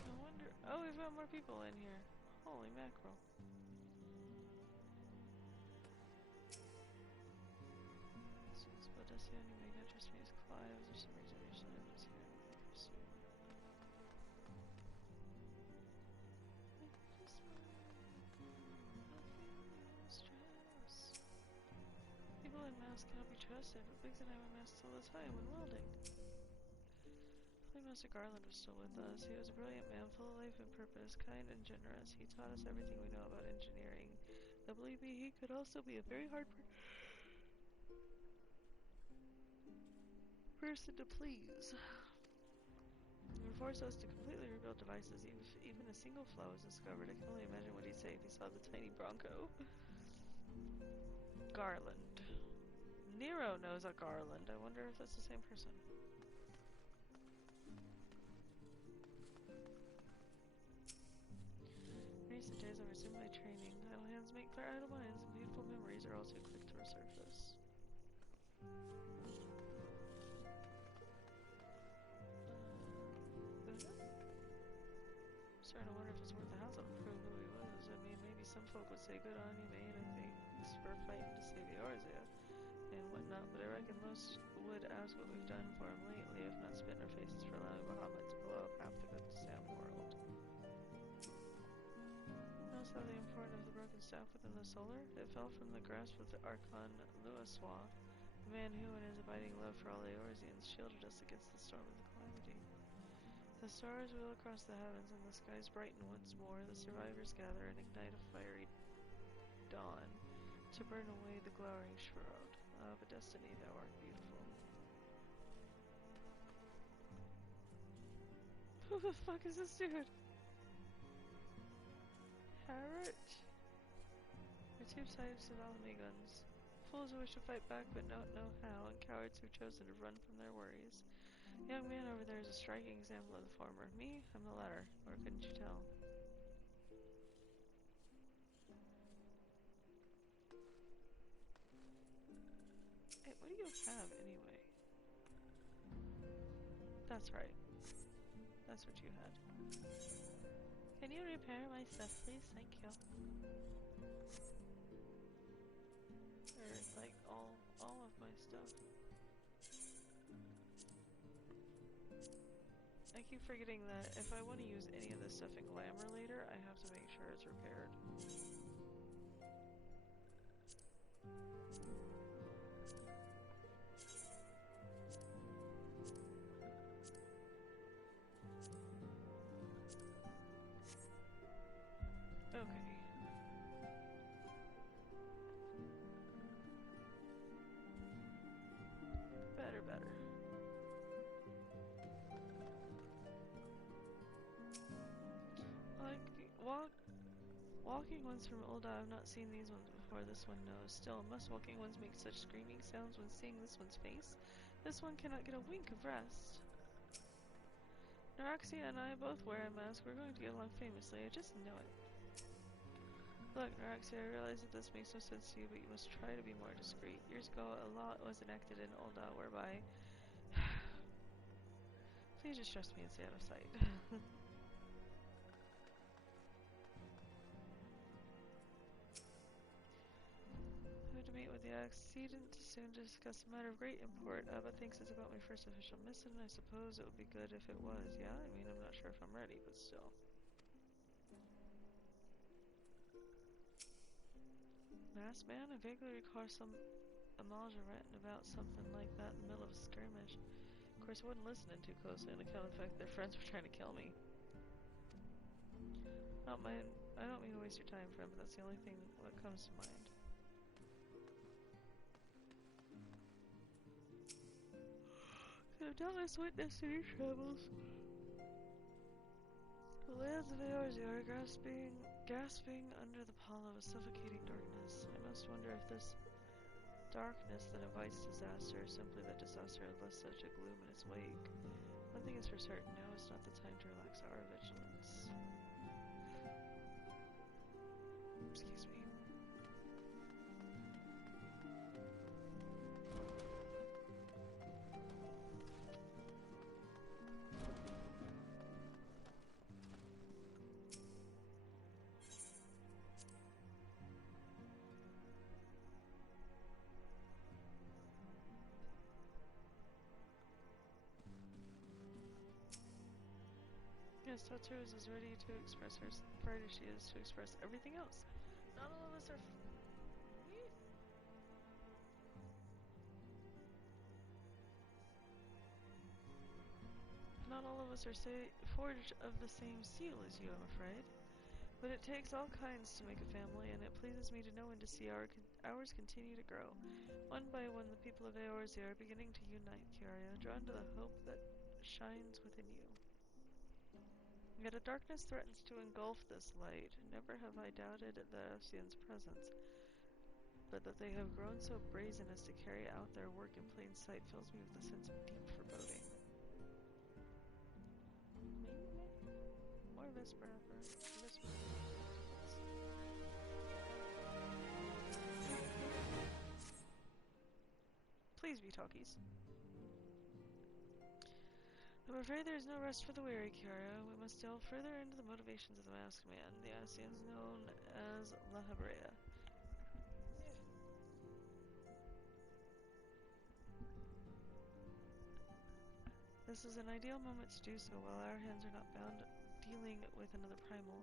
No wonder. Oh, we've got more people in here. Holy mackerel. What does the only make interest me is Clive. Is there some reason you're still in this here? People in masks cannot be trusted, but Biggs and I wear masks all the time when welding. Master Garland was still with us. He was a brilliant man, full of life and purpose, kind and generous. He taught us everything we know about engineering. Though believe me, he could also be a very hard person to please. He forced us to completely rebuild devices. If even a single flaw was discovered, I can only imagine what he'd say if he saw the tiny Bronco. Garland. Nero knows a Garland. I wonder if that's the same person. In recent days, I've resumed my training. Idle hands make clear idle minds, and beautiful memories are all too quick to resurface. Starting to wonder if it's worth the hassle to prove who he was. I mean, maybe some folk would say good on you, mate. I think for fighting to save Eorzea and whatnot, but I reckon most would ask what we've done for him lately, if not spit in our faces for allowing Bahamut to blow up half the good Sam world. Notice how the importance of the broken staff within the solar? It fell from the grasp of the Archon Luaswa, the man who, in his abiding love for all Eorzeans, shielded us against the storm of the calamity. The stars wheel across the heavens, and the skies brighten once more. The survivors gather and ignite a fiery dawn to burn away the glowering shroud. Ah, but Destiny, thou art beautiful. Who the fuck is this dude? Harrot? We're two-sided Sadalami guns. Fools who wish to fight back but don't know how, and cowards who've chosen to run from their worries. The young man over there is a striking example of the former. Me, I'm the latter. Or couldn't you tell? Hey, what do you have, anyway? That's right. That's what you had. Can you repair my stuff, please? Thank you. Or, like, all of my stuff. I keep forgetting that if I want to use any of this stuff in Glamour later, I have to make sure it's repaired. Okay. Better. Walking ones from Ulda, I've not seen these ones before. This one knows. Still, must walking ones make such screaming sounds when seeing this one's face? This one cannot get a wink of rest. Naraxia and I both wear a mask. We're going to get along famously. I just know it. Look, Naraxia, I realize that this makes no sense to you, but you must try to be more discreet. Years ago, a law was enacted in Ulda whereby... Please just trust me and stay out of sight. Who to meet with the accedent soon to discuss a matter of great import, but thinks it's about my first official mission. I suppose it would be good if it was, yeah? I mean, I'm not sure if I'm ready, but still. Masked man? I vaguely recall some Amalja ranting about something like that in the middle of a skirmish. Of course, I wasn't listening too closely on account of the fact that their friends were trying to kill me. I don't mean to waste your time, friend, but that's the only thing that comes to mind. I've doubtless witnessed in your travels. The lands of Eorzea are gasping under the pall of a suffocating darkness. I must wonder if this darkness that invites disaster is simply that disaster has left such a gloom in its wake. One thing is for certain, now is not the time to relax our vigilance. Excuse me. Yes, Toto is as ready to express her pride as she is to express everything else. Not all of us are... Not all of us are forged of the same steel as you, I'm afraid. But it takes all kinds to make a family, and it pleases me to know and to see ours continue to grow. One by one, the people of Eorzea are beginning to unite, Kiaria, drawn to the hope that shines within you. Yet a darkness threatens to engulf this light. Never have I doubted the Ascians' presence, but that they have grown so brazen as to carry out their work in plain sight fills me with a sense of deep foreboding. More Vesper. Please be talkies. I'm afraid there is no rest for the weary, Kiara. We must delve further into the motivations of the Masked Man, the Ascians known as La Habrea. This is an ideal moment to do so while our hands are not bound dealing with another primal.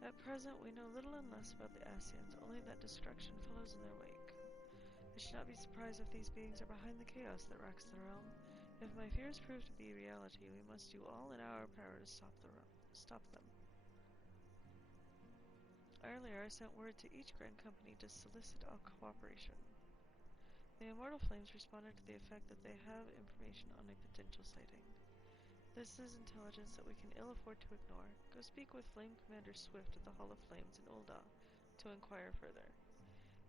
At present, we know little and less about the Ascians, only that destruction follows in their wake. I should not be surprised if these beings are behind the chaos that racks the realm. If my fears prove to be reality, we must do all in our power to stop them. Earlier, I sent word to each Grand Company to solicit our cooperation. The Immortal Flames responded to the effect that they have information on a potential sighting. This is intelligence that we can ill afford to ignore. Go speak with Flame Commander Swift at the Hall of Flames in Ulda to inquire further.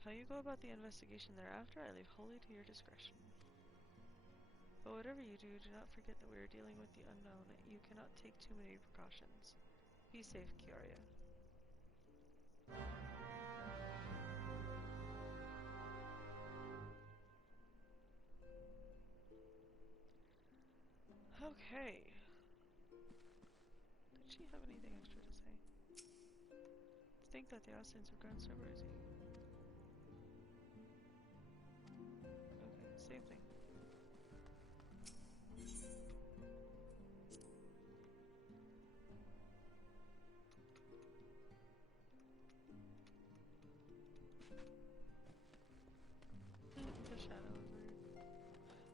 How you go about the investigation thereafter, I leave wholly to your discretion. But whatever you do, do not forget that we are dealing with the unknown. You cannot take too many precautions. Be safe, Kiaria. Okay. Did she have anything extra to say? To think that the Ascians have grown so rosy. same thing. The shadow is weird.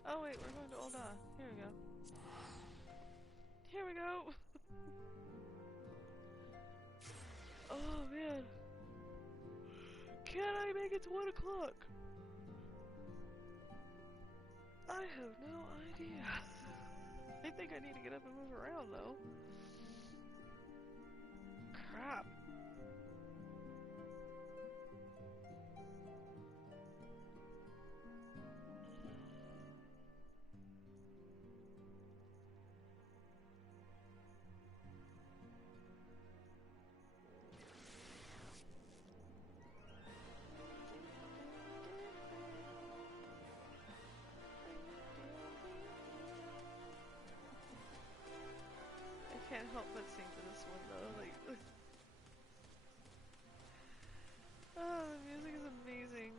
Oh wait, we're going to Old Ah. Here we go. Here we go! Oh man. Can I make it to 1 o'clock? I have no idea. I think I need to get up and move around though. Crap. I can't help but sing to this one though, like oh, the music is amazing.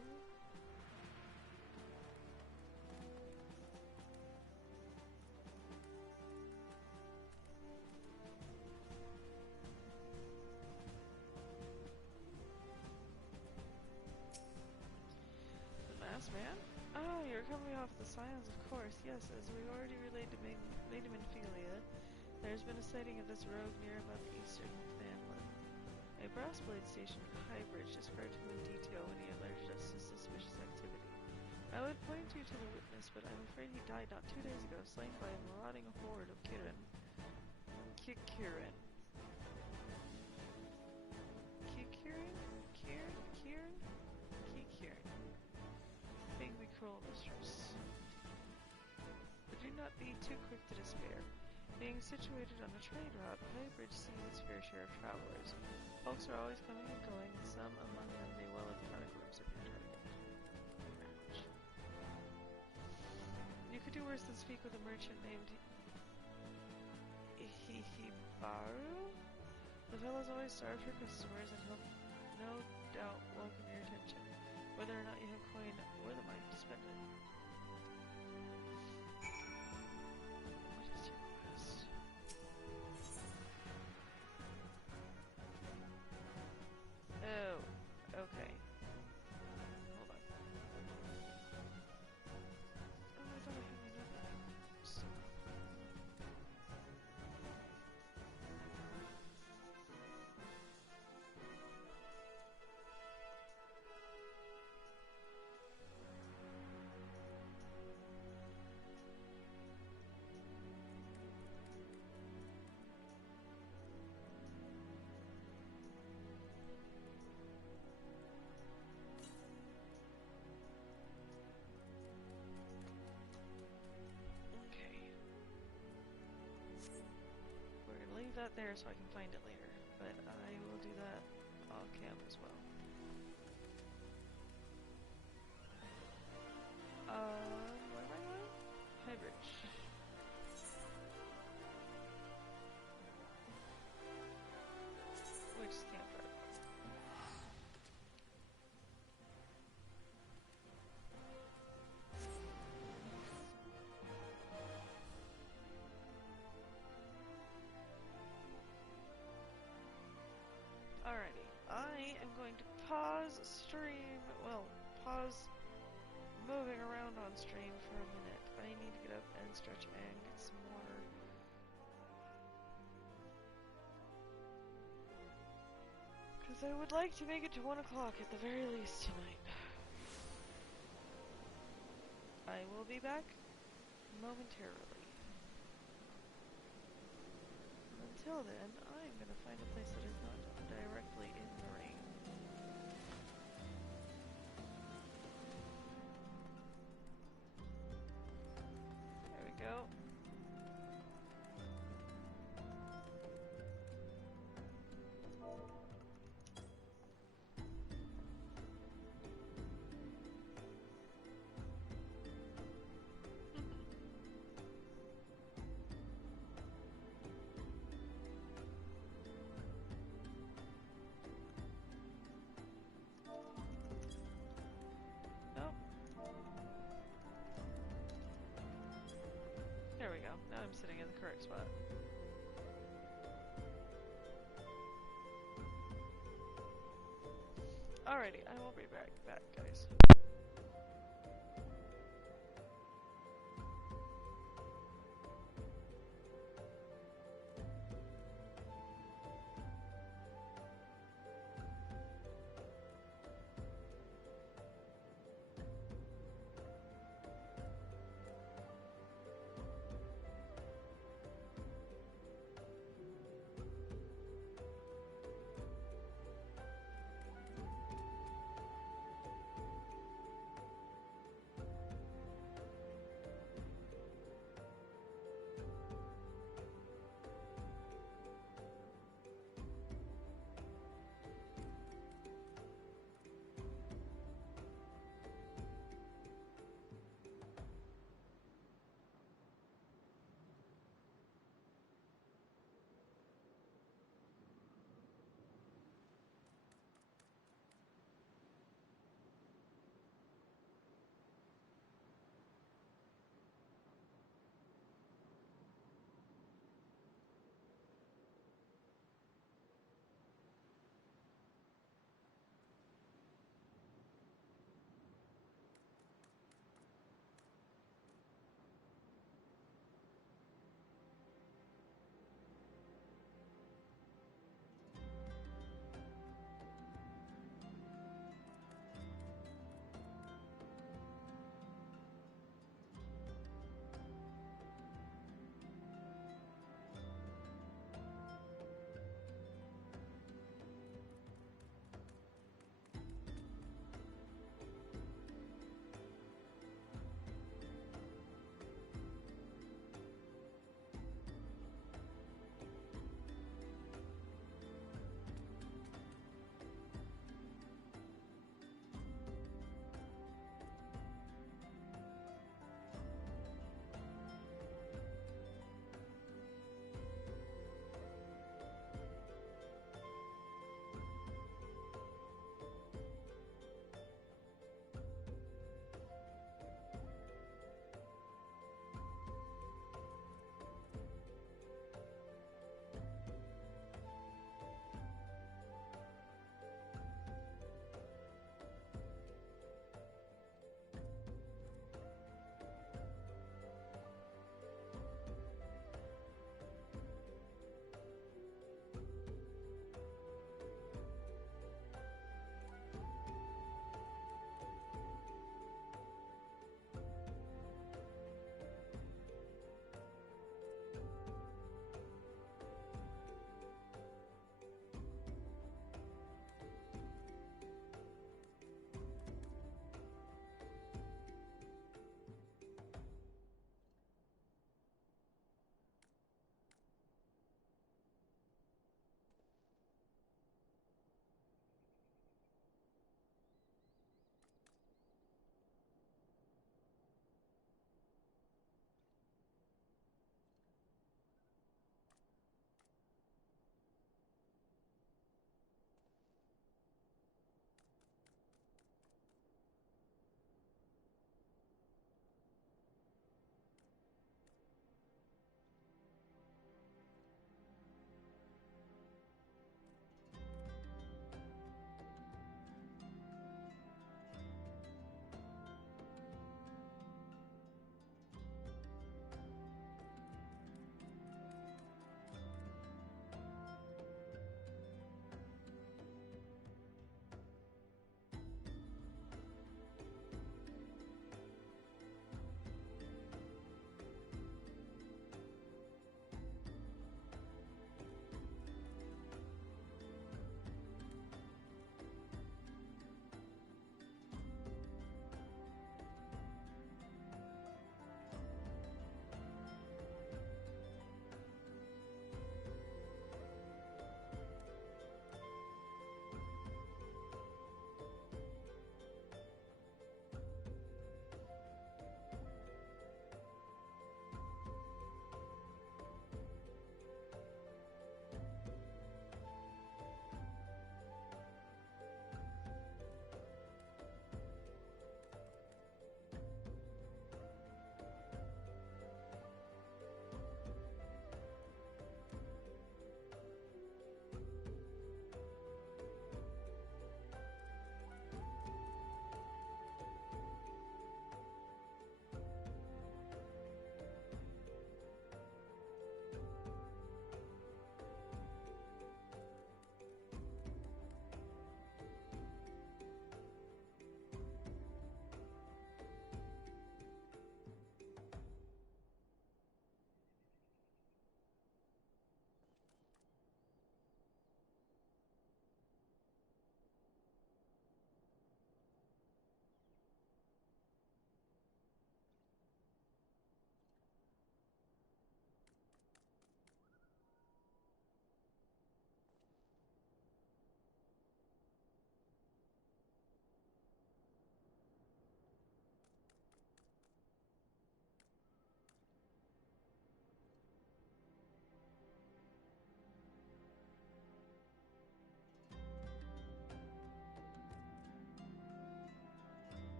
The masked man? Oh, you're coming off the scions, of course. Yes, as we already relayed to Maiden Ophelia, there's been a sighting of this rogue near about the eastern Fanland. A brass blade stationed at Highbridge described him in detail when he alerted us to suspicious activity. I would point you to the witness, but I'm afraid he died not 2 days ago, slain by a marauding horde of Kirin. Kirin. Being the cruel mistress. But do not be too quick to despair. Being situated on a trade route, Highbridge sees its fair share of travelers. Folks are always coming and going, and some among them may well have caught a glimpse of your target. Ouch. You could do worse than speak with a merchant named Ihihibaru? The fellow's always starved for customers, and he'll no doubt welcome your attention, whether or not you have coin or the mind to spend it. What is your quest? Oh, okay. Hold on. Oh, I thought I had my weapon. So. That there so I can find it later, but I will do that off cam as well. Where am I going? Highbridge. Which is campfire? Alrighty, I am going to pause stream, well, pause moving around on stream for a minute. I need to get up and stretch and get some water. Because I would like to make it to 1 o'clock at the very least tonight. I will be back momentarily. Until then, I'm going to find a place that is not directly in the rain. There we go. go. Now I'm sitting in the correct spot. Alrighty, I will be back, guys.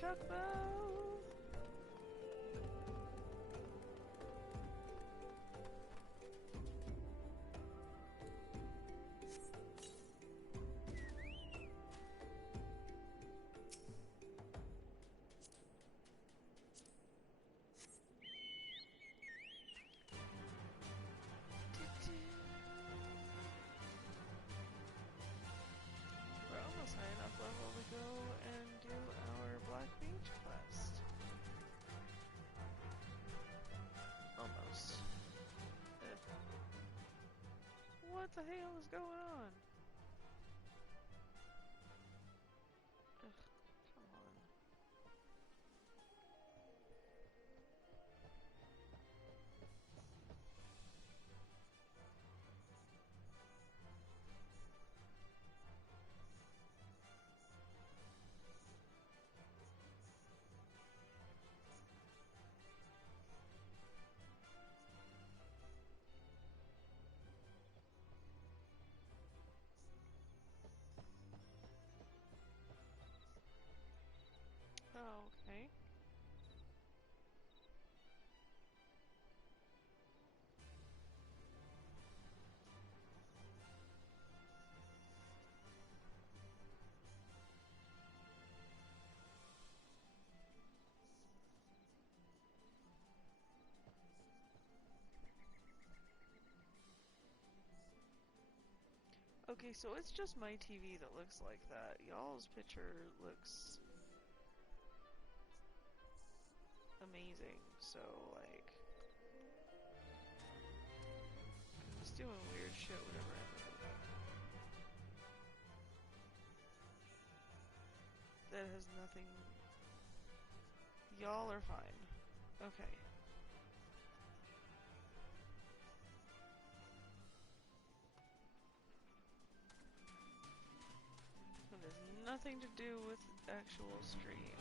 Chuck Bell! We're almost high enough level to go and do our Black Mage quest. Almost. What the hell is going on? Ugh, come on. Oh, okay. Okay, so it's just my TV that looks like that. Y'all's picture looks amazing, so like it's doing weird shit whenever I move. That has nothing. Y'all are fine. Okay. It has nothing to do with actual stream.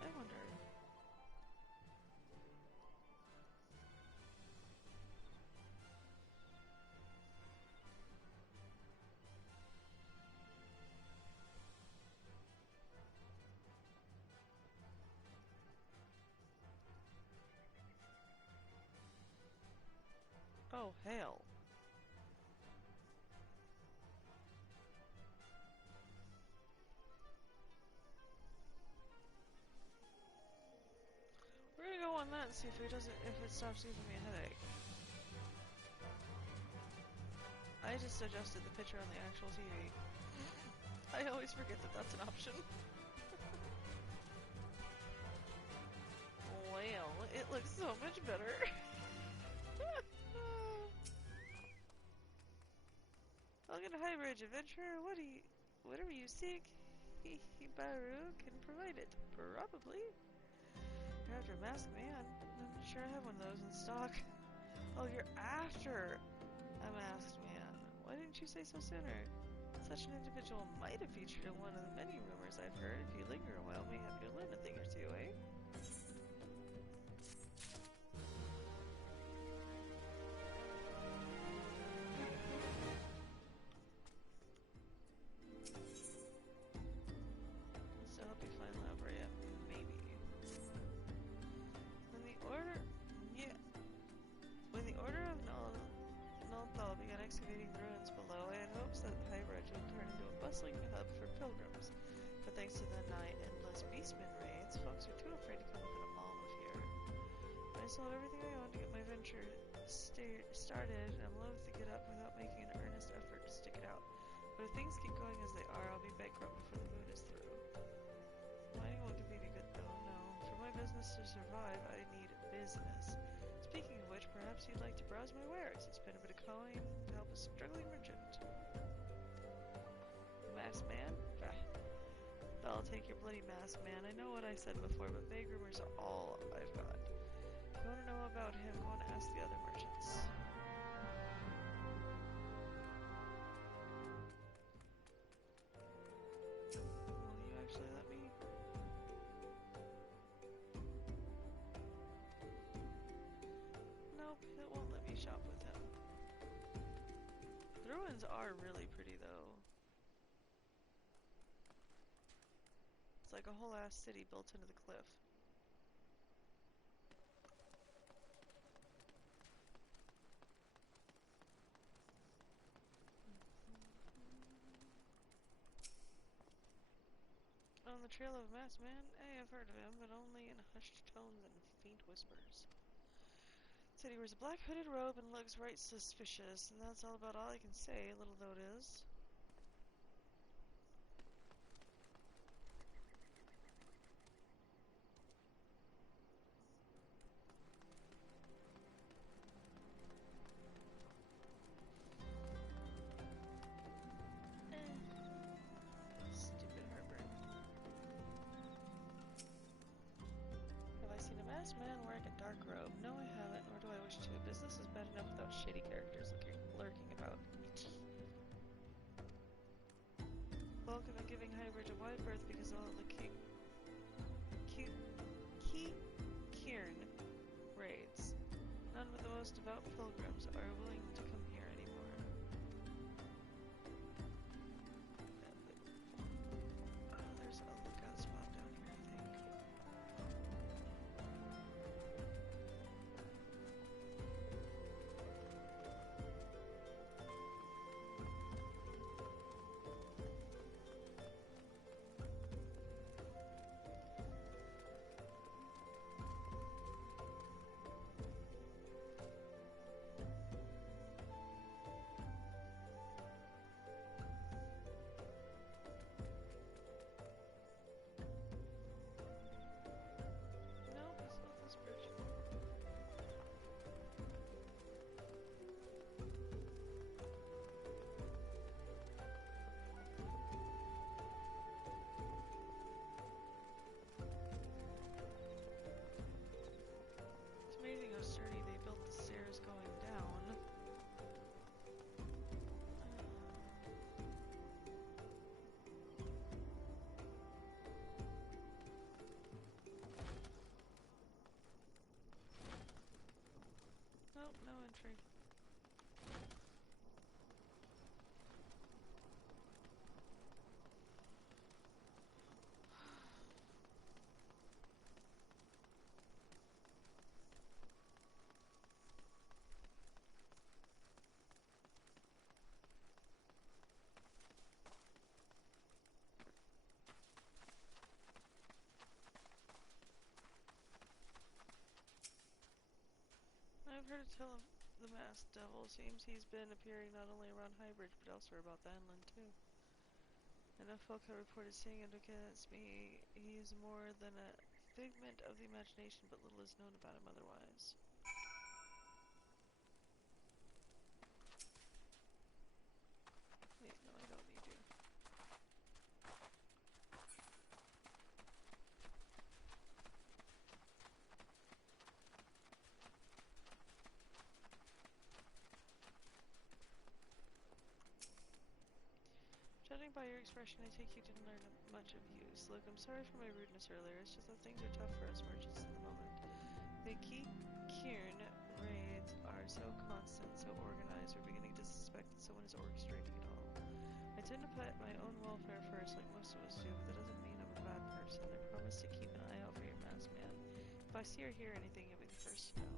I wonder. Oh, hell. We're gonna go on that and see if it stops giving me a headache. I just adjusted the picture on the actual TV. I always forget that that's an option. Well, it looks so much better. Welcome to Highbridge Adventure. Whatever you seek, Baru can provide it. Probably. You're after a masked man. I'm not sure I have one of those in stock. Oh, you're after a masked man. Why didn't you say so sooner? Such an individual might have featured in one of the many rumors I've heard. If you linger a while, maybe you'll learn a thing or two, eh? So help you find Labria, maybe. When the Order of Nolthal began excavating the ruins below, I had hopes that Highbridge would turn into a bustling hub for pilgrims. But thanks to the 9 endless beastmen raids, folks are too afraid to come within a mile of here. But I sold everything I owned to get my venture started, and I'm loath to get up without making an earnest effort to stick it out. But if things keep going as they are, I'll be bankrupt before the moon is through. Mining won't do me any good, though, no. For my business to survive, I need business. Speaking of which, perhaps you'd like to browse my wares. It's been a bit of coin to help a struggling merchant. Masked man? Bah. I'll take your bloody masked man. I know what I said before, but vague rumors are all I've got. If you want to know about him, go and ask the other merchants. Will you actually let me? Nope, it won't let me shop with him. The ruins are really pretty, though. It's like a whole ass city built into the cliff. On the trail of a masked man? Hey, I've heard of him, but only in hushed tones and faint whispers. Said he wears a black hooded robe and looks right suspicious, and that's about all I can say, little though it is. Stupid heartburn. Have I seen a masked man wearing a dark robe? No, I haven't, nor do I wish to. Business is bad enough without shitty characters lurking about. Welcome and giving Highbridge a wide berth because all the Kiern raids. None but the most devout pilgrims are willing to come here anymore. There's a lookout spot down here, I think. Amazing how sturdy they built the stairs going down. Nope, no entry. I've heard tell of the masked devil. Seems he's been appearing not only around Highbridge, but elsewhere about the inland too. Enough folk have reported seeing him against me. He's more than a figment of the imagination, but little is known about him otherwise. Wait, no, I don't need you. Judging by your expression, I take you didn't learn much of use. Look, I'm sorry for my rudeness earlier. It's just that things are tough for us merchants at the moment. The Kiern raids are so constant, so organized, we're beginning to suspect that someone is orchestrating it all. I tend to put my own welfare first, like most of us do, but that doesn't mean I'm a bad person. I promise to keep an eye out for your masked man. If I see or hear anything, you'll be the first to know.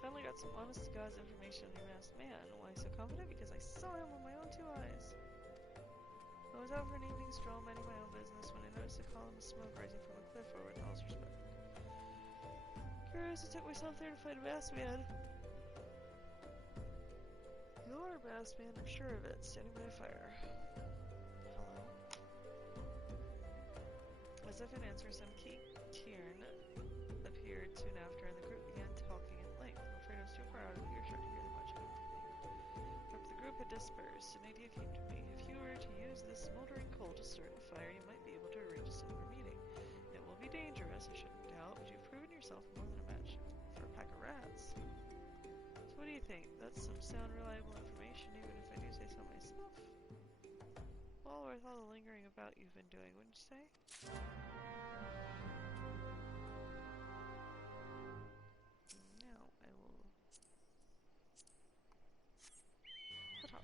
Finally got some honest to God's information on your masked man. Why so confident? Because I saw him with my own two eyes. I was out for an evening stroll minding my own business when I noticed a column of smoke rising from a cliff over the Halls respect. Curious, I took myself there to find a masked man. You're a masked man, I'm sure of it. Standing by a fire. Hello? As if in answer, some Tiern appeared soon after, and the group began talking at length. I'm afraid I was too far out of earshot to hear much of anything. After the group had dispersed, an idea came to me. If you were to use this smoldering coal to start a fire, you might be able to arrange a similar meeting. It will be dangerous, I should point. That's some sound, reliable information, even if I do say so myself. Well worth all the lingering about you've been doing, wouldn't you say? Now I will... Ta-ta.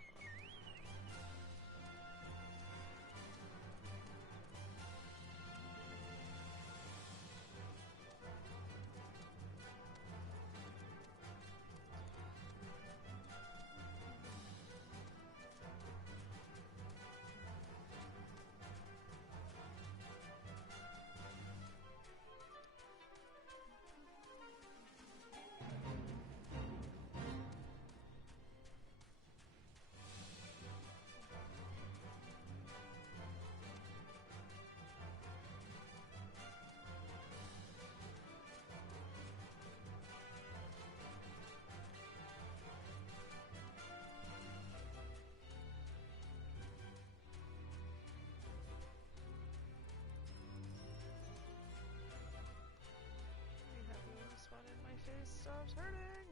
Stops hurting!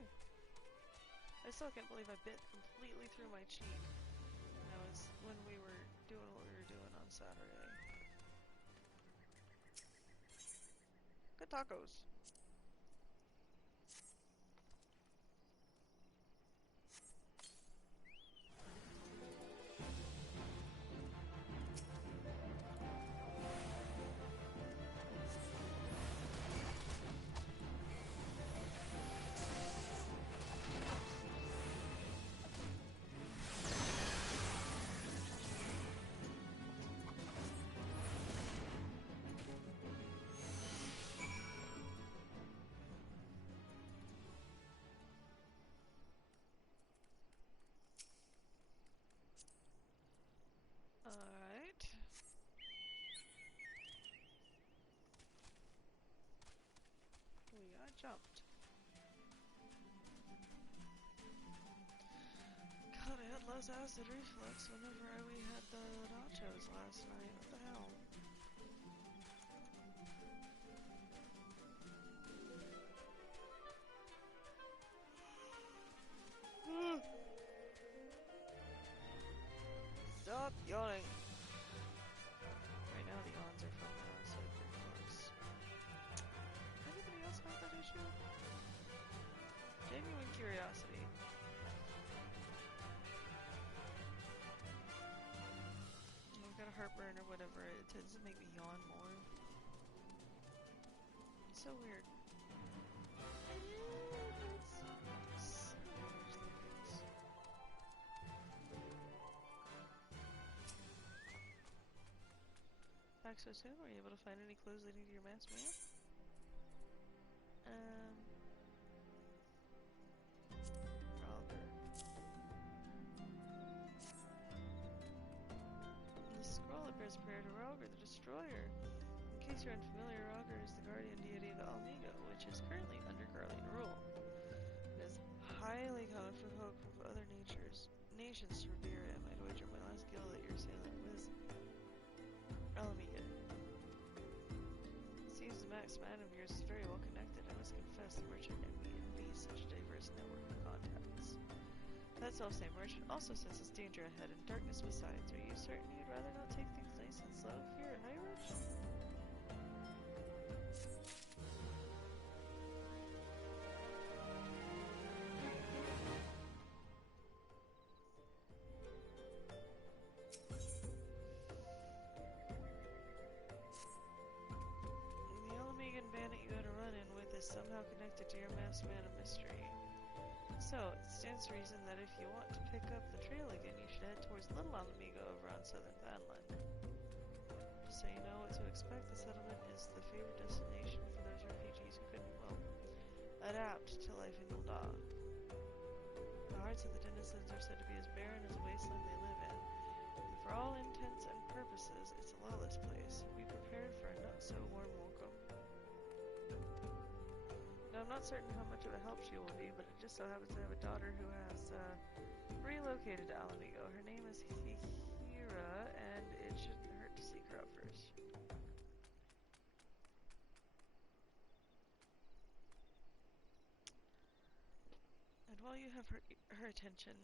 I still can't believe I bit completely through my cheek. And that was when we were doing what we were doing on Saturday. Good tacos. Alright. We got jumped. God, I had less acid reflux whenever we had the nachos last night. What the hell? Stop yawning! Right now the yawns are from the outside pretty close. Anybody else have that issue? Genuine curiosity. I've got a heartburn or whatever, it tends to make me yawn more. It's so weird. Back so soon? Were you able to find any clues leading to your masked man? Rather. The scroll appears prayer to Rogger, the Destroyer. In case you're unfamiliar, Rogger is the guardian deity of Almigo, which is currently under Garlean rule. It is highly common for folk of other nations to revere him. I'd wager my last guild that your assailant was Almigo. Seems the Max man of yours is very well connected. I must confess the merchant envies such a diverse network of contacts. That self-same merchant also senses danger ahead and darkness besides. Are you certain you'd rather not take things nice and slow here at High Ridge? Somehow connected to your masked man of mystery. So, it stands to reason that if you want to pick up the trail again, you should head towards Little Alamigo over on southern Vanland. Just so you know what to expect, the settlement is the favorite destination for those refugees who couldn't, well, adapt to life in Ul'dah. The hearts of the denizens are said to be as barren as the wasteland they live in. And for all intents and purposes, it's a lawless place. Be prepared for a not-so-warm welcome. Now, I'm not certain how much of a help she will be, but it just so happens to have a daughter who has relocated to Alamigo. Her name is Hira, and it shouldn't hurt to seek her out first. I'd while you have her attention,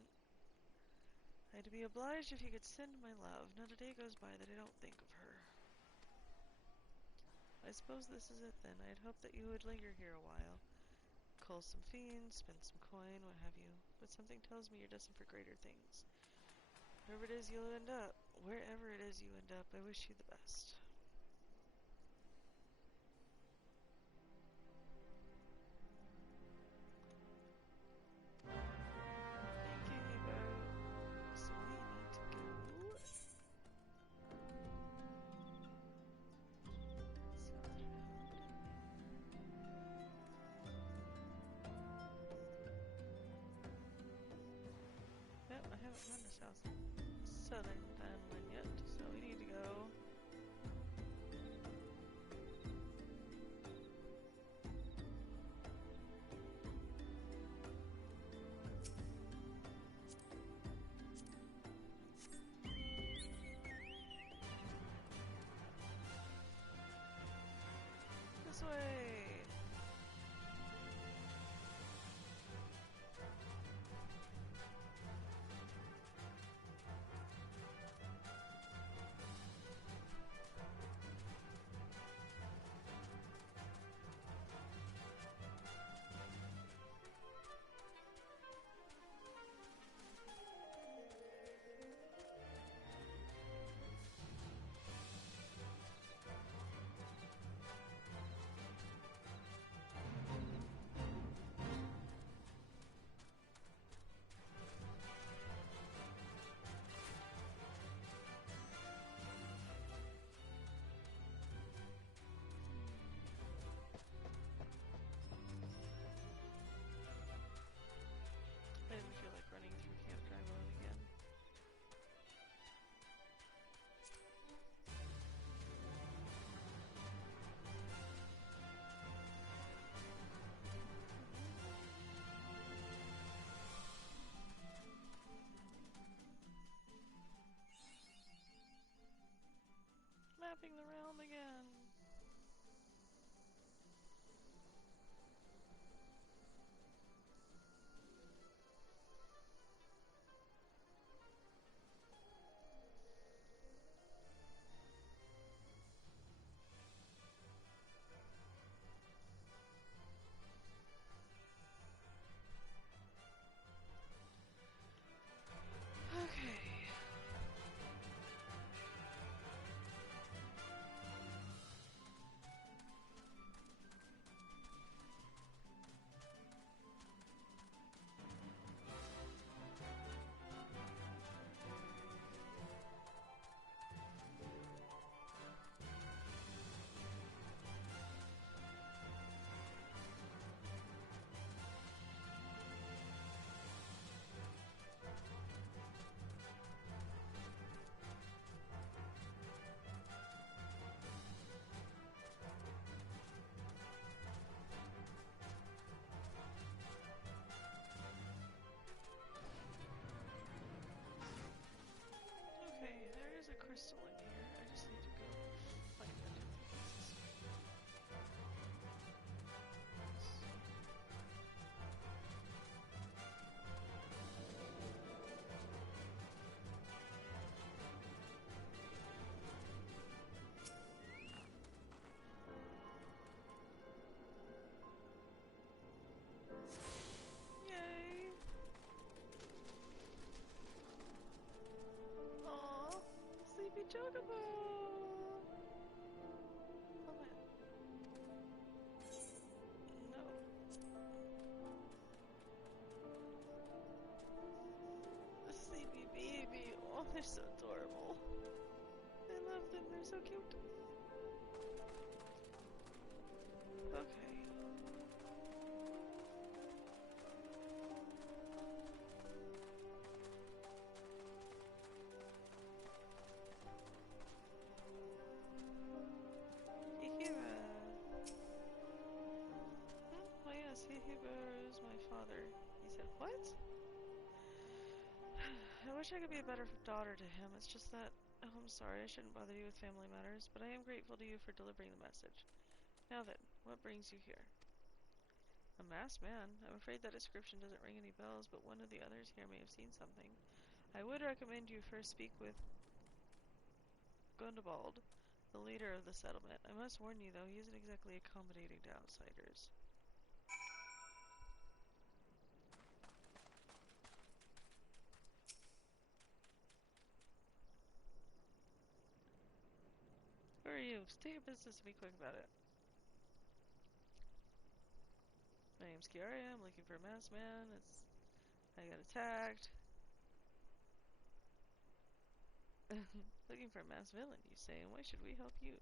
I'd be obliged if you could send my love. Not a day goes by that I don't think of her. I suppose this is it then. I'd hoped that you would linger here a while. Cull some fiends, spend some coin, what have you. But something tells me you're destined for greater things. Wherever it is you'll end up, wherever it is you end up, I wish you the best. Thank you, Hugo. So we need to go south round. Yep, I haven't gone to southern Finland yet, so we need to go this way. I didn't feel like running through Camp Dry Road again. Mapping the realm again. Okay. Okay, there is a crystal in here. I just need to go find it. Yay! Aw, sleepy chocobo! Oh man. No. A sleepy baby. Oh, they're so adorable. I love them, they're so cute. Okay. Hihira. Oh yes, Hihira is my father. He said, what? I wish I could be a better daughter to him. It's just that, oh, I'm sorry, I shouldn't bother you with family matters, but I am grateful to you for delivering the message. Now then, what brings you here? A masked man? I'm afraid that description doesn't ring any bells, but one of the others here may have seen something. I would recommend you first speak with Gundabald, the leader of the settlement. I must warn you, though, he isn't exactly accommodating to outsiders. Who are you? State your business and be quick about it. My name's Kiaria. I'm looking for a masked man. I got attacked. Looking for a masked villain, you say, and why should we help you?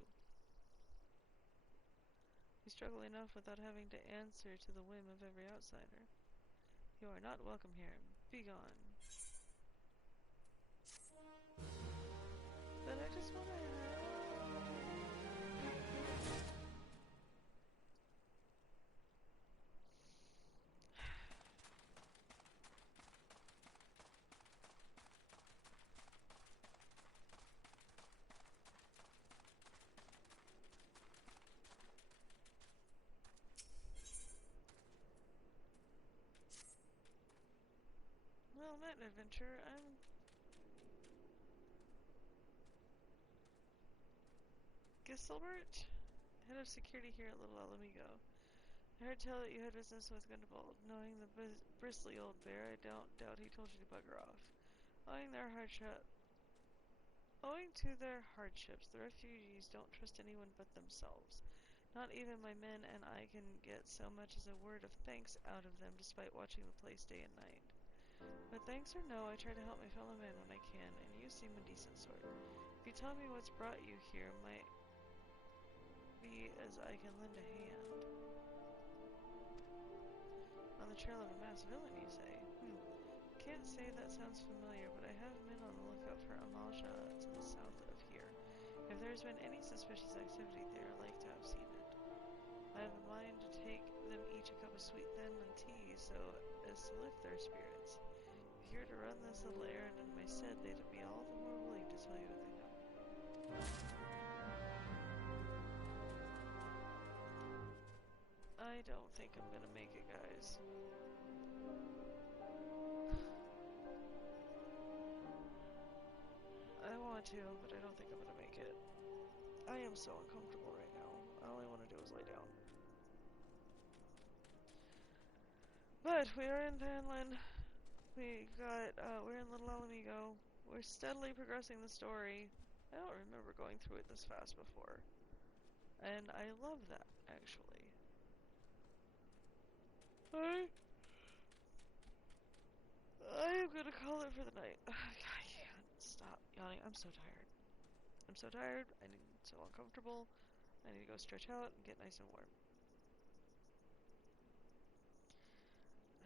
You struggle enough without having to answer to the whim of every outsider. You are not welcome here. Be gone. But I just want to help. Well, met an adventure. I'm Giselbert, head of security here at Little Alamigo. I heard tell that you had business with Gundabald. Knowing the bristly old bear, I don't doubt he told you to bugger off. Owing to their hardships, the refugees don't trust anyone but themselves. Not even my men and I can get so much as a word of thanks out of them, despite watching the place day and night. But thanks or no, I try to help my fellow men when I can, and you seem a decent sort. If you tell me what's brought you here, might be as I can lend a hand. On the trail of a masked villain, you say? Can't say that sounds familiar, but I have been on the lookout for Amalja to the south of here. If there's been any suspicious activity there, I'd like to have seen it. I have a mind to take them each a cup of sweet Thenland tea so as to lift their spirits. If you were to run this little errand in my stead, they'd be all the more willing to tell you what they know. I don't think I'm gonna make it, guys. I want to, but I don't think I'm gonna make it. I am so uncomfortable right now. All I want to do is lay down. But we are in Thenland. We're in Little Alamigo. We're steadily progressing the story. I don't remember going through it this fast before. And I love that, actually. I am gonna call it for the night. I can't stop yawning. I'm so tired. I'm so tired. I'm so uncomfortable. I need to go stretch out and get nice and warm.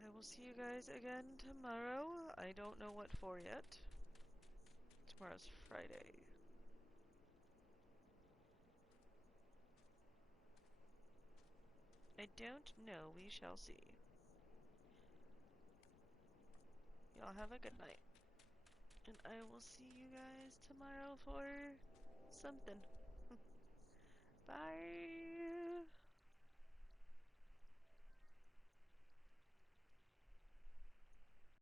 I will see you guys again tomorrow. I don't know what for yet. Tomorrow's Friday. I don't know. We shall see. Y'all have a good night. And I will see you guys tomorrow for something. Bye.